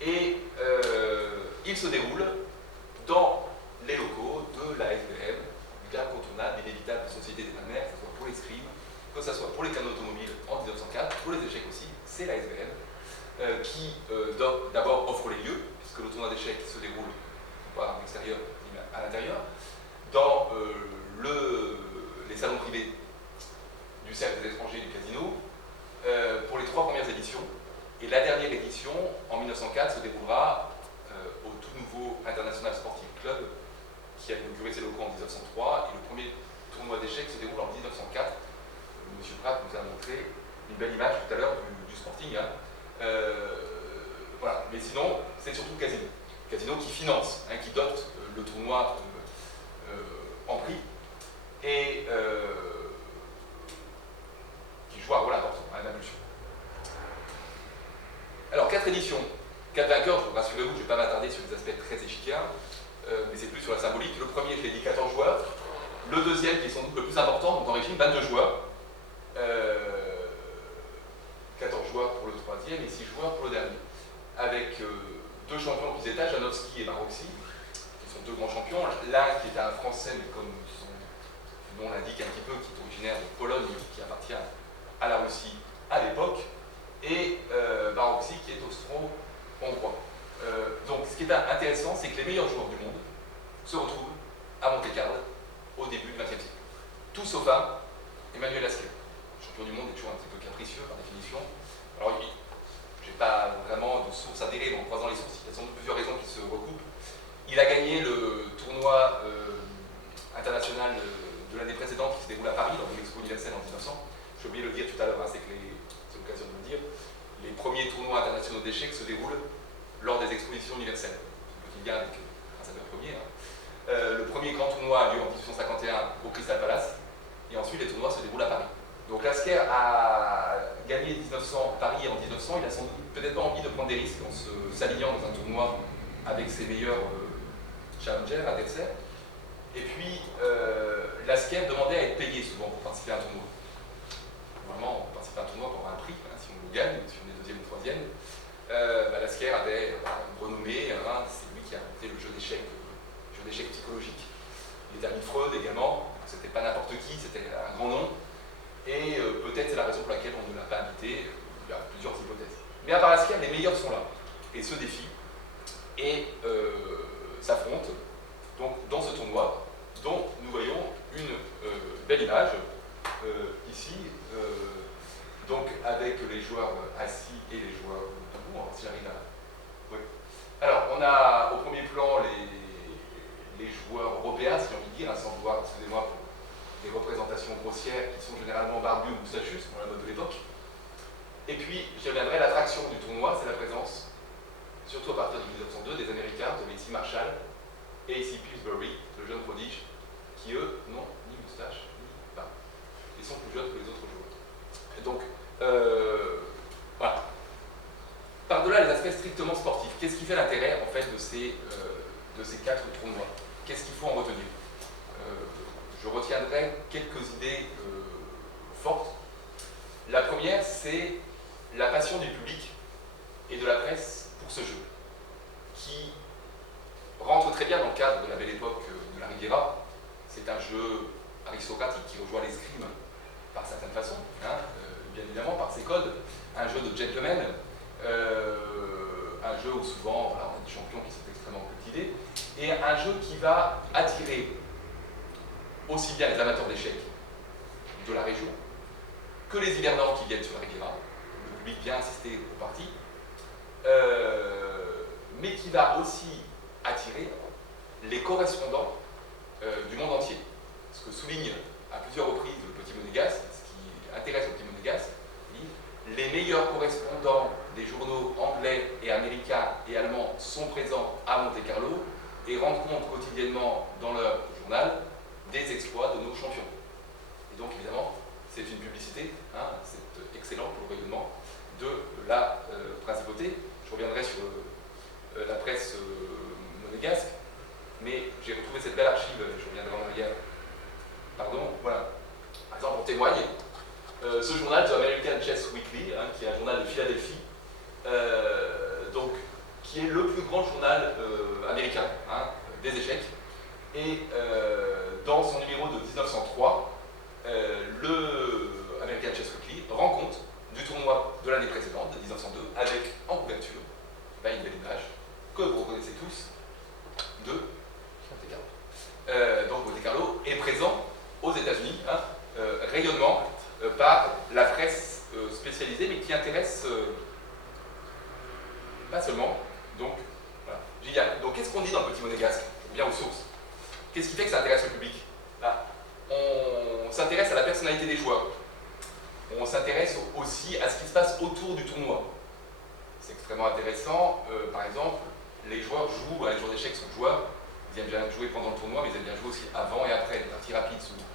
Et il se déroule dans les locaux de la SBM, l'incontournable, inévitable société des mains de mer, que ce soit pour l'escrime, que ce soit pour les canaux automobiles en 1904, pour les échecs aussi, c'est la SBM qui d'abord offre les lieux, puisque le tournoi d'échecs se déroule pas à l'extérieur, mais à l'intérieur, dans les salons privés du Cercle des étrangers et du casino, pour les 3 premières éditions. Et la dernière édition, en 1904, se déroulera au tout nouveau International Sporting Club, qui a inauguré ses locaux en 1903, et le premier tournoi d'échecs se déroule en 1904. Monsieur Pratt nous a montré une belle image tout à l'heure du Sporting. Hein. Voilà. Mais sinon, c'est surtout le casino. Le casino qui finance, hein, qui dote le tournoi en prix, et qui joue un rôle important à l'impulsion. Alors, 4 éditions, 4 vainqueurs, rassurez-vous, je ne vais pas m'attarder sur les aspects très échiquiens, mais c'est plus sur la symbolique. Le premier, je l'ai dit, 14 joueurs. Le deuxième, qui est sans doute le plus important, donc en régime, 22 joueurs. 14 joueurs pour le troisième et 6 joueurs pour le dernier. Avec 2 champions qui s'étagent, Janowski et Baroxy, qui sont 2 grands champions. L'un qui est un Français, mais comme son nom l'indique un petit peu, qui est originaire de Pologne, qui appartient à la Russie à l'époque, et Baroxy qui est austro-hongrois. Donc ce qui est intéressant, c'est que les meilleurs joueurs du monde se retrouvent à Monte-Carlo au début du XXe siècle. Tout sauf un, Emmanuel Lasquer. Le champion du monde est toujours un petit peu capricieux par définition. Alors je n'ai pas vraiment de source adhérée en croisant les sources, il y a sans doute plusieurs raisons qui se recoupent. Il a gagné le tournoi international de l'année précédente qui se déroule à Paris, dans l'Expo universelle en 1900. J'ai oublié de le dire tout à l'heure, hein, c'est l'occasion de le dire. Les premiers tournois internationaux d'échecs se déroulent lors des expositions universelles. Un petit lien avec Prince Albert Ier. Hein. Le premier grand tournoi a lieu en 1851 au Crystal Palace, et ensuite les tournois se déroulent à Paris. Donc Lasquer a gagné Paris en 1900, il a sans doute peut-être pas envie de prendre des risques en s'alignant dans un tournoi avec ses meilleurs challengers, adversaires. Et puis Lasquer demandait à être payé souvent pour participer à un tournoi. Normalement, on participe à un tournoi pour avoir un prix, hein, si on le gagne, si on est deuxième ou troisième. Lasquer avait une renommée, hein, c'est lui qui a inventé le jeu d'échecs psychologique. Il était ami de Freud également, c'était pas n'importe qui, c'était un grand nom. Et peut-être c'est la raison pour laquelle on ne l'a pas invité, il y a plusieurs hypothèses. Mais à part Lasquer, les meilleurs sont là, et se défient, et s'affrontent donc dans ce tournoi, dont nous voyons une belle image, ici, donc avec les joueurs assis et les joueurs debout, si j'arrive à... Oui. Alors, on a au premier plan les joueurs européens, si j'ai envie de dire, hein, sans vouloir, excusez-moi, pour des représentations grossières qui sont généralement barbus ou moustachus, selon la mode de l'époque. Et puis, je reviendrai, l'attraction du tournoi, c'est la présence, surtout à partir de 1902, des Américains, de Macy Marshall et A.C. Pillsbury, le jeune prodige, qui eux n'ont ni moustache ni barbe. Ils sont plus jeunes que les autres joueurs. Et donc, voilà. Par-delà les aspects strictement sportifs, qu'est-ce qui fait l'intérêt en fait de ces 4 tournois? Qu'est-ce qu'il faut en retenir? Je retiendrai quelques idées fortes. La première, c'est la passion du public et de la presse pour ce jeu, qui rentre très bien dans le cadre de la belle époque de la Riviera. C'est un jeu aristocratique qui rejoint l'escrime par certaines façons, hein, bien évidemment par ses codes, un jeu de gentlemen, un jeu où souvent voilà, on a des champions qui sont extrêmement cultivés, et un jeu qui va attirer aussi bien les amateurs d'échecs de la région que les hivernants qui viennent sur la Riviera. Le public vient assister aux parties, mais qui va aussi attirer les correspondants du monde entier. Ce que souligne à plusieurs reprises le petit Monégasque, ce qui intéresse le petit Monégasque, les meilleurs correspondants des journaux anglais et américains et allemands sont présents à Monte-Carlo et rendent compte quotidiennement dans leur journal des exploits de nos champions. Et donc évidemment, c'est une publicité, hein, c'est excellent pour le rayonnement de la principauté. Je reviendrai sur la presse monégasque, mais j'ai retrouvé cette belle archive, je reviendrai en arrière. Pardon, voilà. Par exemple, on témoigne, ce journal, The American Chess Weekly, hein, qui est un journal de Philadelphie, donc, qui est le plus grand journal américain hein, des échecs. Et dans son numéro de 1903, le American Chess Weekly rend compte du tournoi de l'année précédente, de 1902, avec en couverture une belle image que vous reconnaissez tous de Monte Carlo. Donc Monte Carlo est présent aux États-Unis, hein, rayonnement par la presse spécialisée, mais qui intéresse pas seulement. Donc, voilà. Génial. Donc, qu'est-ce qu'on dit dans le petit monégasque? Bien aux sources. Qu'est-ce qui fait que ça intéresse le public? Là, on s'intéresse à la personnalité des joueurs. On s'intéresse aussi à ce qui se passe autour du tournoi. C'est extrêmement intéressant. Par exemple, les joueurs jouent, les joueurs d'échecs sont joueurs. Ils aiment bien jouer pendant le tournoi, mais ils aiment bien jouer aussi avant et après, des parties rapides souvent.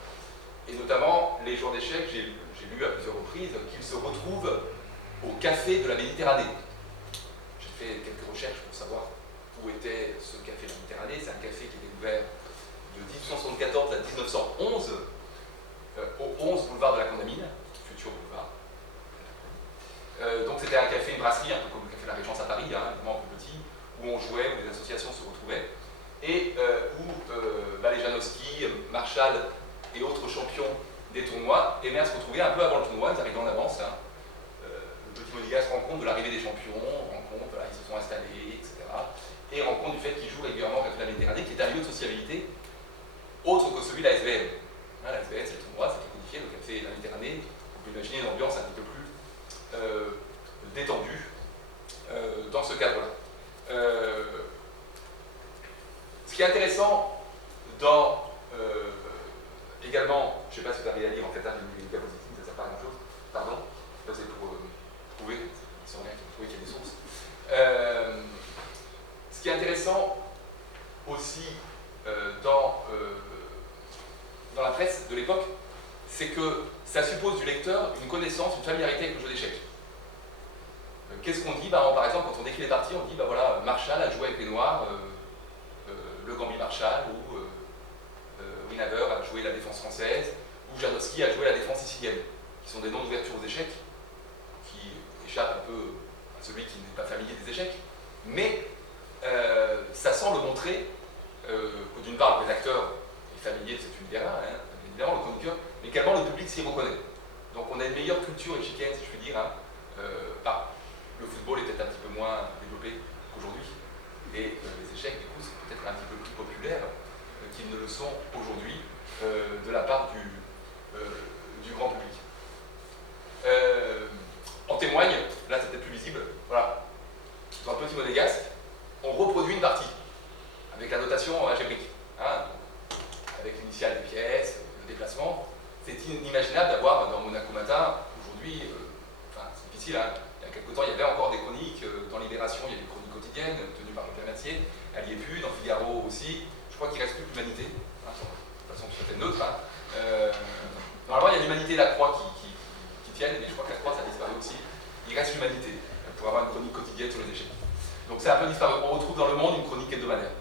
Et notamment, les joueurs d'échecs, j'ai lu à plusieurs reprises qu'ils se retrouvent au café de la Méditerranée. J'ai fait quelques recherches pour savoir où était ce café de la Méditerranée. C'est un café qui était ouvert de 1874 à 1911 au 11 boulevard de la Condamine, futur boulevard. Donc c'était un café, une brasserie, un peu comme le café de la Régence à Paris, hein, évidemment un peu petit, où on jouait, où les associations se retrouvaient, et où les Janowski, Marshall et autres champions des tournois aimaient se retrouver un peu avant le tournoi, ils arrivaient en avance. Hein. Le petit monégasque rend compte de l'arrivée des champions, rend compte, voilà, ils se sont installés, etc. Et rend compte du fait qu'ils jouent régulièrement au café de la Méditerranée, qui est un lieu de sociabilité autre que celui de la SVM. Hein, la SVM, c'est le tournoi, c'est codifié, le café de la Méditerranée. On peut imaginer une ambiance un petit peu plus détendue dans ce cadre-là. Ce qui est intéressant dans également, je ne sais pas si vous arrivez à lire en fait, les diapositives, ça ne sert pas à grand chose. Pardon, c'est pour prouver, ils sont rien qui prouver qu'il y a des sources. Ce qui est intéressant aussi dans la presse de l'époque, c'est que ça suppose du lecteur une connaissance, une familiarité avec le jeu d'échecs. Qu'est-ce qu'on dit? Par exemple, quand on décrit les parties, on dit voilà, Marshall a joué avec les Noirs, le Gambit Marshall, ou Winawer a joué la défense française, ou Janowski a joué la défense sicilienne, qui sont des noms d'ouverture aux échecs, qui échappent un peu à celui qui n'est pas familier des échecs, mais ça semble montrer que d'une part le rédacteur est familier de cet univers-là, hein, évidemment le chroniqueur, mais également le public s'y reconnaît. Donc on a une meilleure culture échiquienne, si je puis dire. Hein, le football est peut-être un petit peu moins développé qu'aujourd'hui, et les échecs, du coup, c'est peut-être un petit peu plus populaire qu'ils ne le sont aujourd'hui de la part du grand public. En témoigne, là c'est peut-être plus visible, voilà, dans le petit monégasque, on reproduit une partie avec la notation algébrique, hein, avec l'initiale des pièces, le déplacement. C'est inimaginable d'avoir dans Monaco Matin, aujourd'hui, c'est difficile, hein, il y a quelques temps il y avait encore des chroniques, dans Libération il y a des chroniques quotidiennes tenues par Jean-Pierre Mathieu, elle y est plus, dans Figaro aussi, je crois qu'il ne reste plus que l'humanité, hein, de toute façon tout à fait neutre. Hein. Normalement il y a l'humanité et la croix qui tiennent, mais je crois que la croix ça a disparu aussi, il reste l'humanité, pour avoir une chronique quotidienne sur les échecs. Donc c'est un peu disparu, on retrouve dans Le Monde une chronique hebdomadaire,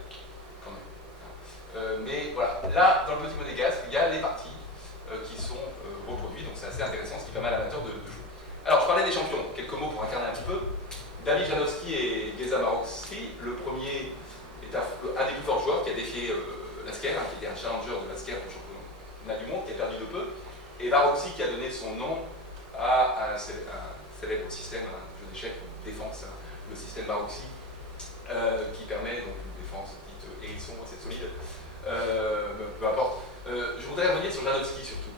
quand même. Mais voilà, là dans le petit monégasque, il y a les parties qui sont reproduites, donc c'est assez intéressant, ce qui permet à l'amateur de jouer. Alors je parlais des champions, quelques mots pour incarner un petit peu. David Janowski et Geza Marowski, le premier est un des plus forts joueurs qui a défié Lasker, hein, qui était un challenger de Lasker au championnat du monde, qui a perdu de peu, et Marowski qui a donné son nom à un célèbre système, un jeu d'échecs de défense, hein, le système Marowski, qui permet donc une défense dite hérisson assez solide, peu importe. Je voudrais revenir sur Janowski surtout.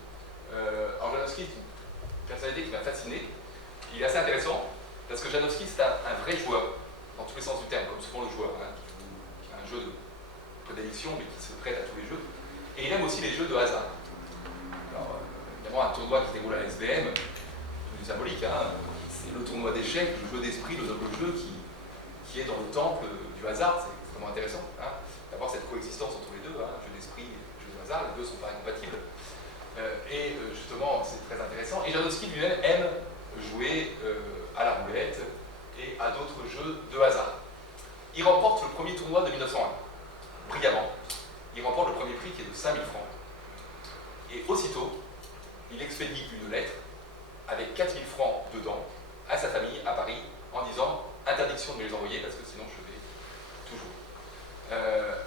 Alors Janowski est une personnalité qui m'a fasciné. Il est assez intéressant parce que Janowski c'est un vrai joueur dans tous les sens du terme, comme souvent le joueur, hein, qui a un jeu de prédilection mais qui se prête à tous les jeux. Et il aime aussi les jeux de hasard. Alors évidemment un tournoi qui se déroule à la SVM, plus symbolique, hein, c'est le tournoi d'échecs, le jeu d'esprit, le double jeu qui est dans le temple du hasard. C'est extrêmement intéressant hein, d'avoir cette coexistence entre les deux, hein, jeu d'esprit et jeu de hasard, les deux ne sont pas incompatibles. Et justement, c'est très intéressant. Et Janowski lui-même aime jouer à la roulette et à d'autres jeux de hasard. Il remporte le premier tournoi de 1901, brillamment. Il remporte le premier prix qui est de 5000 francs. Et aussitôt, il expédie une lettre avec 4000 francs dedans à sa famille à Paris en disant interdiction de me les envoyer parce que sinon je vais toujours.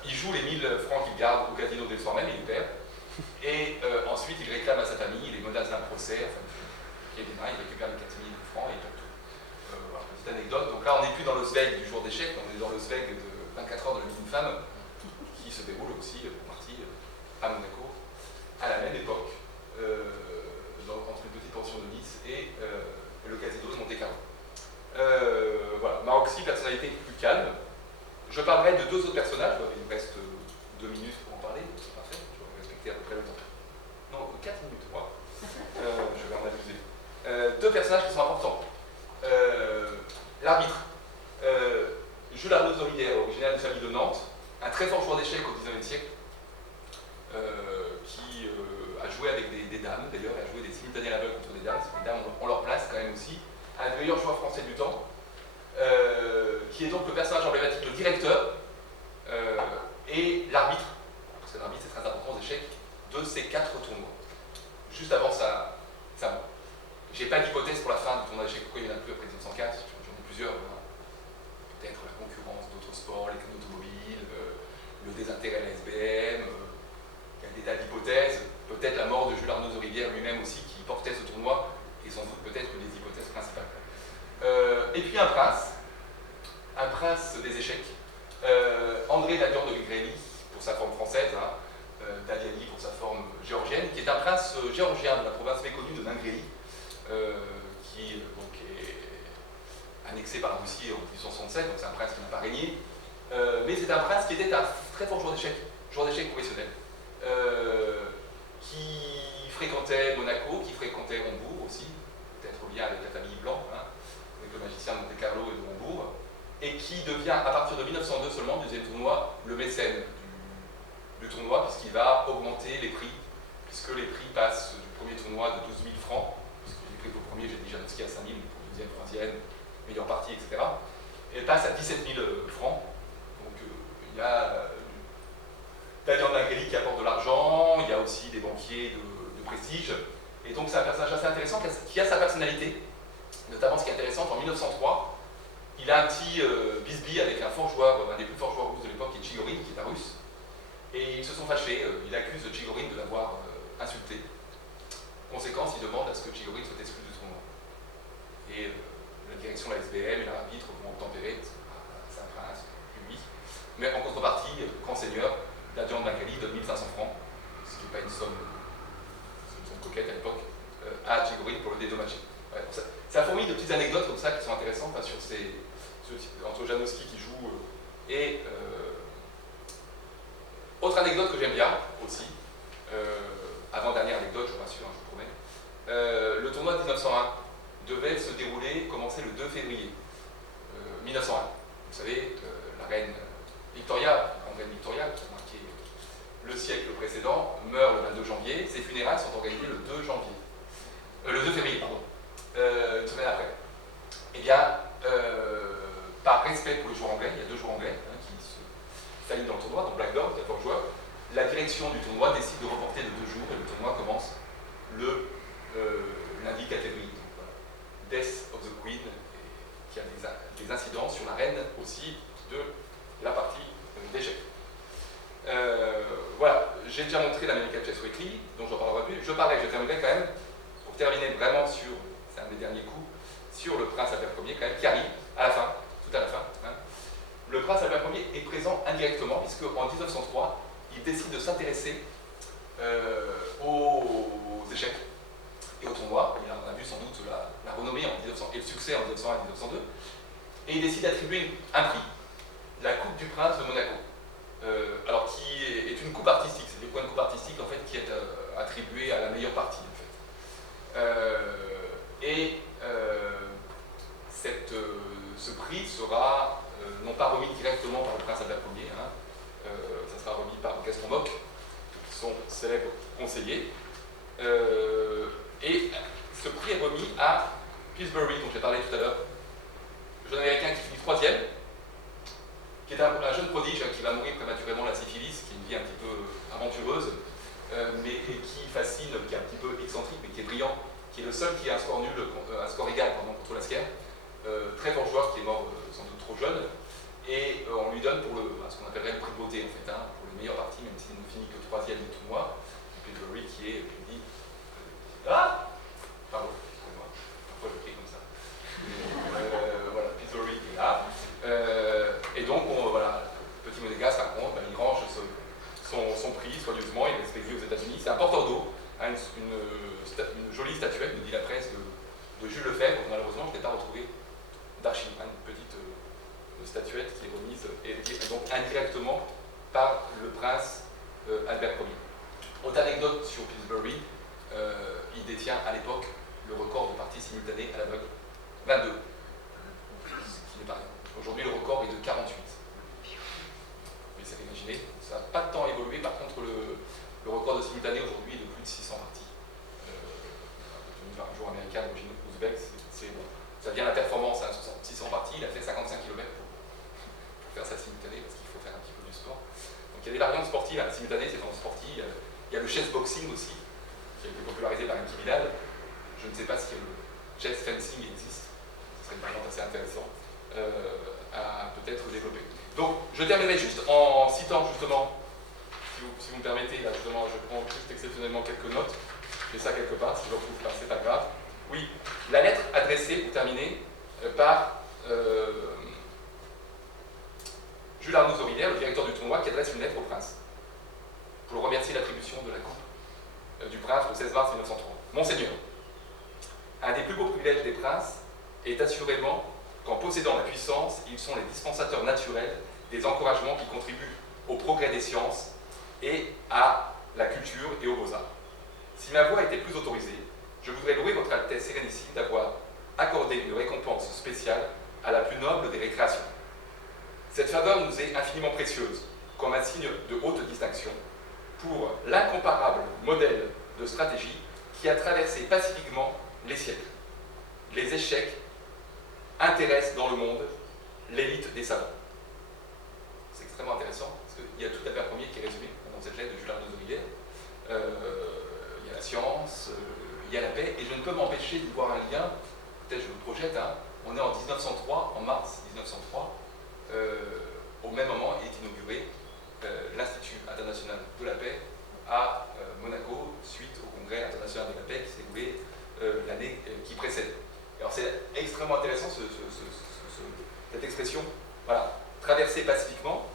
Il joue les 1000 francs qu'il garde au casino dès le soir même et il perd. Et ensuite il réclame à sa famille, il les menace d'un procès, enfin, il récupère les 4000 francs et il perd tout. Voilà, petite anecdote. Donc là on n'est plus dans le Zweig du jour d'échec, on est dans le Zweig de 24 heures de la vie d'une femme qui se déroule aussi pour partie à Monaco à la même époque. Entre une petite pension de Nice et le casino de Monte-Carlo. Voilà, Maroxy, personnalité plus calme. Je parlerai de deux autres personnages, il me reste 2 minutes pour en parler, c'est parfait, je vais respecter à peu près le temps. Non, 4 minutes, moi. Je vais en abuser. Deux personnages qui sont importants. L'arbitre. Jules Arnaud Zorière, originaire de famille de Nantes, un très fort joueur d'échecs au XIXe siècle, qui a joué avec des dames, d'ailleurs, et a joué des simultanés à l'aveugle contre des dames, parce que les dames ont leur place quand même aussi, un des meilleurs joueurs français du temps, qui est donc le personnage emblématique, le directeur, et l'arbitre, parce que l'arbitre c'est très important aux échecs, de ces 4 tournois, juste avant sa mort. J'ai pas d'hypothèse pour la fin du tournoi d'échecs, pourquoi il n'y en a plus après 1904, j'en ai plusieurs, peut-être la concurrence d'autres sports, les canaux automobiles, le désintérêt de la SBM, il y a des tas d'hypothèses, peut-être la mort de Jules Arnaud Zorivière lui-même aussi qui portait ce tournoi, et sans doute peut-être une des hypothèses principales. Et puis un prince des échecs, André Dadian de Grigrémy pour sa forme française, Dadiani pour sa forme géorgienne, qui est un prince géorgien de la province méconnue de Ningrélie, qui donc est annexé par la Russie en 1867, donc c'est un prince qui n'a pas régné, mais c'est un prince qui était un très fort joueur d'échecs professionnel, qui fréquentait Monaco, qui fréquentait Hombourg aussi, peut-être au lien avec la famille Blanc, avec le magicien de Monte-Carlo et de Hombourg, et qui devient, à partir de 1902 seulement, deuxième tournoi, le mécène du tournoi, puisqu'il va augmenter les prix, puisque les prix passent du premier tournoi de 12 000 francs, puisque j'ai pris pour le premier, j'ai dit Janowski à 5 000, pour le deuxième, troisième, meilleure partie, etc., et passe à 17 000 francs. Donc il y a Dadian de Ningrélie qui apporte de l'argent, il y a aussi des banquiers de prestige, et donc c'est un personnage assez intéressant qui a sa personnalité, notamment ce qui est intéressant, en 1903, il a un petit bisbille avec un fort joueur, un des plus forts joueurs russes de l'époque, qui est Tchigorin, qui est un russe, et ils se sont fâchés, il accuse Tchigorin de l'avoir insulté. Conséquence, il demande à ce que Tchigorin soit exclu du tournoi. Et la direction de la SBM et l'arbitre vont obtempérer, parce que c'est un prince, lui. Mais en contrepartie, grand seigneur, Dadian de Ningrélie donne 1500 francs, ce qui n'est pas une somme coquette à l'époque, à Tchigorin pour le dédommager. Ouais, ça fourmille de petites anecdotes comme ça qui sont intéressantes sur entre Janowski qui joue et autre anecdote que j'aime bien aussi, avant-dernière anecdote, je vous rassure, je vous promets, le tournoi de 1901 devait se dérouler, commencer le 2 février 1901. Vous savez, la reine Victoria, qui a marqué le siècle précédent, meurt le 22 janvier, ses funérailles sont organisées le 2 janvier. Le 2 février, pardon. Une semaine après. Eh bien, par respect pour les joueurs anglais, il y a 2 joueurs anglais qui s'alignent dans le tournoi, donc Blackburn, 14 joueurs, la direction du tournoi décide de reporter de 2 jours et le tournoi commence le lundi 4 février. Voilà. Death of the Queen, qui a des incidences sur la reine aussi de la partie d'échecs. Voilà, j'ai déjà montré l'American Chess Weekly, donc j'en parlerai plus. Je terminerai quand même, pour terminer vraiment sur, c'est un des derniers coups, sur le prince Albert Ier quand même, qui arrive à la fin, tout à la fin. Le prince Albert Ier est présent indirectement, puisque en 1903, il décide de s'intéresser aux échecs et au tournoi. Il en a vu sans doute la renommée en 1900, et le succès en 1901 et 1902. Et il décide d'attribuer un prix, la Coupe du Prince de Monaco. Alors qui est une coupe artistique, c'est des points de coupe artistique en fait qui est attribué à la meilleure partie en fait. Ce prix sera non pas remis directement par le prince Albert Ier, ça sera remis par Gaston Mock, son célèbre conseiller, et ce prix est remis à Pillsbury, dont j'ai parlé tout à l'heure, jeune américain qui finit 3e, qui est un jeune prodige qui va mourir prématurément de la syphilis, qui est une vie un petit peu aventureuse, mais qui fascine, qui est un petit peu excentrique, mais qui est brillant, qui est le seul qui a un score nul, un score égal contre Lasker, très fort joueur qui est mort sans doute trop jeune, et on lui donne pour ce qu'on appellerait le prix de beauté en fait, pour le meilleur parti, même s'il ne finit que 3e du tournoi. Pillsbury qui est, je dis, pardon, excusez-moi, parfois je crie comme ça. Voilà, Pillsbury est là. Et donc, voilà, petit monégasque raconte, il range son prix soigneusement, il est expédié aux États-Unis. C'est un porteur d'eau, une jolie statuette, nous dit la presse, de Jules Lefebvre. Malheureusement, je n'ai pas retrouvé d'archive, une petite statuette qui est remise, et donc indirectement par le prince Albert Ier. Autre anecdote sur Pillsbury, il détient à l'époque le record de parties simultanées à l'aveugle, 22, ce qui n'est pas rien. Aujourd'hui, le record est de 48. Vous pouvez imaginer, ça n'a pas tant évolué. Par contre, le record de simultané aujourd'hui est de plus de 600 parties. Tenu par un joueur américain d'origine ouzbek, bon. Ça vient la performance, 600 parties, il a fait 55 km pour faire ça simultané, parce qu'il faut faire un petit peu du sport. Donc il y a des variantes sportives, la simultanée c'est vraiment sportif. Il y a le chess boxing aussi, qui a été popularisé par Enki Bilal. Je ne sais pas si le chess fencing existe, ce serait une variante assez intéressante à peut-être développer. Donc je terminerai juste en citant justement, si vous me permettez, là justement je prends juste exceptionnellement quelques notes, j'ai ça quelque part, si je ne le retrouve pas, c'est pas grave. Oui, la lettre adressée, pour terminer, par Jules Arnaud-Zorider, le directeur du tournoi, qui adresse une lettre au prince, pour le remercier de l'attribution de la coupe du prince le 16 mars 1903. Monseigneur, un des plus beaux privilèges des princes est assurément qu'en possédant la puissance, ils sont les dispensateurs naturels des encouragements qui contribuent au progrès des sciences et à la culture et aux beaux-arts. Si ma voix était plus autorisée, je voudrais louer votre Altesse Sérénissime d'avoir accordé une récompense spéciale à la plus noble des récréations. Cette faveur nous est infiniment précieuse, comme un signe de haute distinction, pour l'incomparable modèle de stratégie qui a traversé pacifiquement les siècles. Les échecs intéressent dans le monde l'élite des savants. C'est extrêmement intéressant, parce qu'il y a tout Albert Ier qui est résumé dans cette lettre de Jules Arnaud-Zorider. Il y a la science, il y a la paix, et je ne peux m'empêcher de voir un lien, peut-être je me projette, on est en 1903, en mars 1903, au même moment est inauguré l'Institut international de la paix à Monaco, suite au congrès international de la paix qui s'est déroulé l'année qui précède. Alors c'est extrêmement intéressant cette expression, voilà, traversée pacifiquement,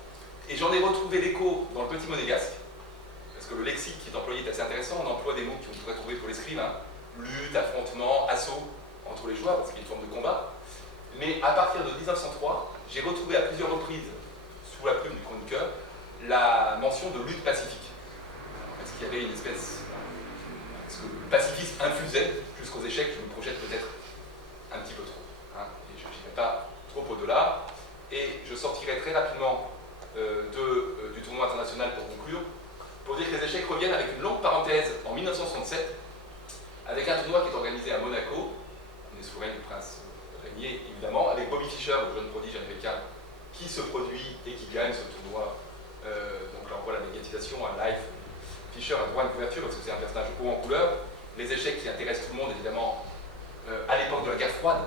et j'en ai retrouvé l'écho dans le petit monégasque, parce que le lexique qui est employé est assez intéressant, on emploie des mots qu'on pourrait trouver pour l'escrime, lutte, affrontement, assaut entre les joueurs, parce qu'il y a une forme de combat, mais à partir de 1903, j'ai retrouvé à plusieurs reprises, sous la plume du chroniqueur, la mention de lutte pacifique, parce qu'il y avait une espèce, parce que le pacifisme infusait jusqu'aux échecs, je me projette peut-être un petit peu trop, et je n'irai pas trop au-delà, et je sortirai très rapidement du tournoi international pour conclure, pour dire que les échecs reviennent avec une longue parenthèse en 1967, avec un tournoi qui est organisé à Monaco, on est sous règne du prince Régnier évidemment, avec Bobby Fischer, le jeune prodige américain, qui se produit et qui gagne ce tournoi. Donc là on voit la médiatisation, un live. Fischer a droit à une couverture parce que c'est un personnage haut en couleur. Les échecs qui intéressent tout le monde évidemment à l'époque de la guerre froide,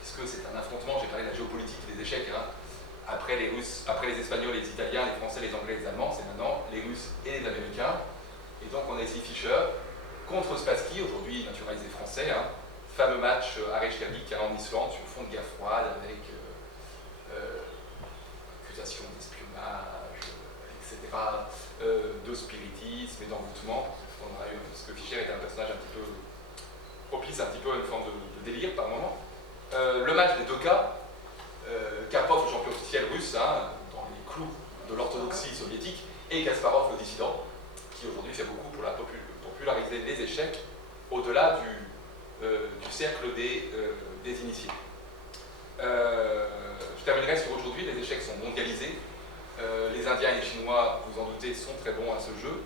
puisque c'est un affrontement, j'ai parlé de la géopolitique des échecs, après les Russes, après les Espagnols, les Italiens, les Français, les Anglais, les Allemands, c'est maintenant les Russes et les Américains. Et donc on a ici Fischer contre Spassky, aujourd'hui naturalisé français, fameux match à Reykjavik en Islande sur fond de guerre froide avec accusations d'espionnage, etc., de spiritisme et d'envoûtement. Parce que Fischer était un personnage un petit peu propice un petit peu à une forme de délire par moment. Le match des deux cas, Karpov, le champion officiel russe, dans les clous de l'orthodoxie soviétique, et Kasparov, le dissident, qui aujourd'hui fait beaucoup pour populariser les échecs au-delà du cercle des initiés. Je terminerai sur aujourd'hui, les échecs sont mondialisés. Les Indiens et les Chinois, vous en doutez, sont très bons à ce jeu.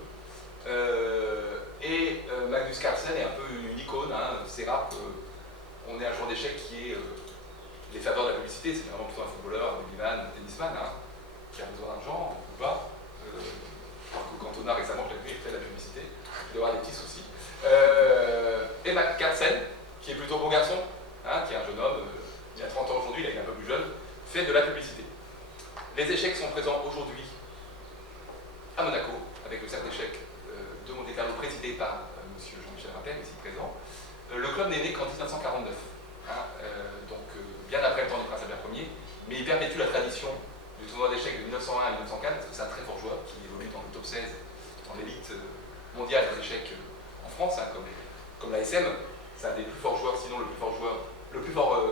Et Magnus Carlsen est un peu une icône, Serap on est un joueur d'échecs qui est les faveurs de la publicité, c'est vraiment plutôt un footballeur, un rugbyman, un tennisman, hein, qui a besoin d'argent ou pas. Cantona récemment, je l'ai vu, il fait de la publicité, il doit avoir des petits soucis. Et Matt Katsen, qui est plutôt beau garçon, hein, qui est un jeune homme, il a 30 ans aujourd'hui, il est un peu plus jeune, fait de la publicité. Les échecs sont présents aujourd'hui à Monaco, avec le cercle d'échecs de Monte-Carlo, présidé par M. Jean-Michel Rapin, ici présent. Le club n'est né qu'en 1949, hein, donc bien après le temps du prince Albert Ier, mais il perpétue la tradition du tournoi d'échecs de 1901 à 1904, parce que c'est un très fort joueur qui évolue dans le top 16, dans l'élite mondiale des échecs en France, hein, comme la SM. C'est un des plus forts joueurs, sinon le plus fort joueur, le plus fort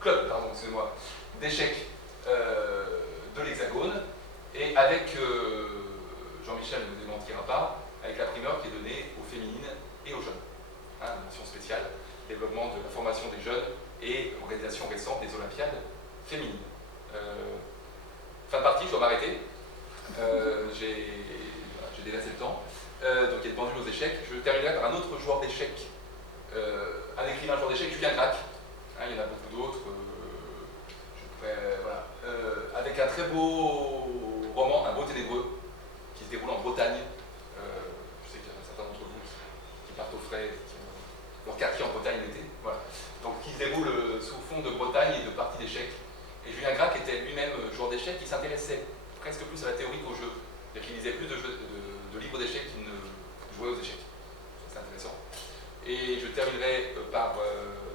club, pardon, excusez-moi, d'échecs de l'Hexagone, et avec, Jean-Michel ne me démentira pas, avec la primeur qui est donnée aux féminines et aux jeunes. Hein, une mention spéciale, développement de la formation des jeunes et organisation récente des Olympiades féminines. Fin de partie, je dois m'arrêter. J'ai dépassé le temps. Donc il y a de pendules aux échecs. Je terminerai par un autre joueur d'échecs, un écrivain joueur d'échecs, Julien Gracq. Hein, il y en a beaucoup d'autres. Voilà. Avec un très beau roman, Un beau ténébreux, qui se déroule en Bretagne. Je sais qu'il y en a certains d'entre vous qui partent au frais, qui ont leur quartier en Bretagne l'été. Voilà. Donc qui se déroule sous fond de Bretagne et de parties d'échecs. Et Julien Gracq était lui-même joueur d'échecs qui s'intéressait presque plus à la théorie qu'au jeu. C'est-à-dire qu'il lisait plus de livres d'échecs qu'il ne jouait aux échecs. C'est intéressant. Et je terminerai par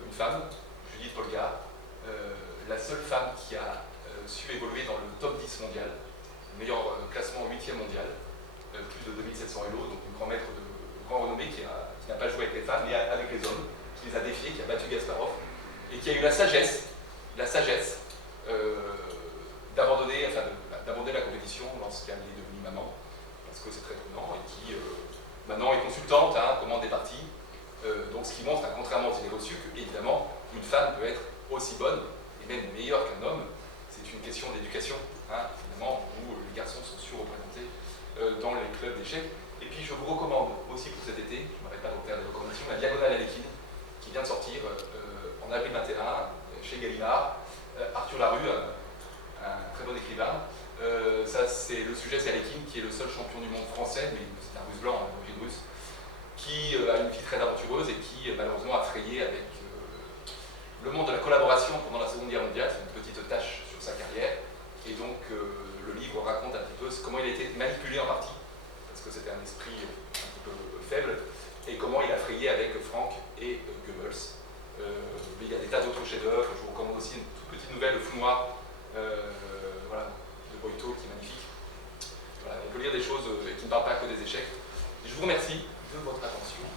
une femme, Judith Polgar, la seule femme qui a su évoluer dans le top 10 mondial, meilleur classement 8e mondial, plus de 2700 Elo, donc une grand maître de grand renommée qui n'a pas joué avec les femmes mais avec les hommes, qui les a défiés, qui a battu Gasparov, et qui a eu la sagesse d'abandonner la compétition lorsqu'elle est devenue maman, parce que c'est très prenant, et qui maintenant est consultante, hein, commande des parties, donc ce qui montre, contrairement aux idées reçues, que évidemment une femme peut être aussi bonne, et même meilleure qu'un homme. C'est une question d'éducation, hein, finalement, où les garçons sont surreprésentés dans les clubs d'échecs. Et puis je vous recommande aussi pour cet été, je ne m'arrête pas de faire des recommandations, la Diagonale Alekhine, qui vient de sortir en avril 21 chez Gallimard. Arthur Larue, un très bon écrivain. Le sujet, c'est Alekhine, qui est le seul champion du monde français, mais c'est un russe blanc, d'origine russe, qui a une vie très aventureuse et qui malheureusement a frayé avec le monde de la collaboration pendant la Seconde Guerre mondiale. C'est une petite tâche sur sa carrière. Et donc le livre raconte un petit peu comment il a été manipulé en partie, parce que c'était un esprit un petit peu faible, et comment il a frayé avec Frank et Goebbels. Mais il y a des tas d'autres chefs-d'œuvre. Je vous recommande aussi une toute petite nouvelle, Le Fou Noir, voilà, de Boito, qui est magnifique. Voilà, on peut lire des choses qui ne parlent pas que des échecs. Et je vous remercie de votre attention.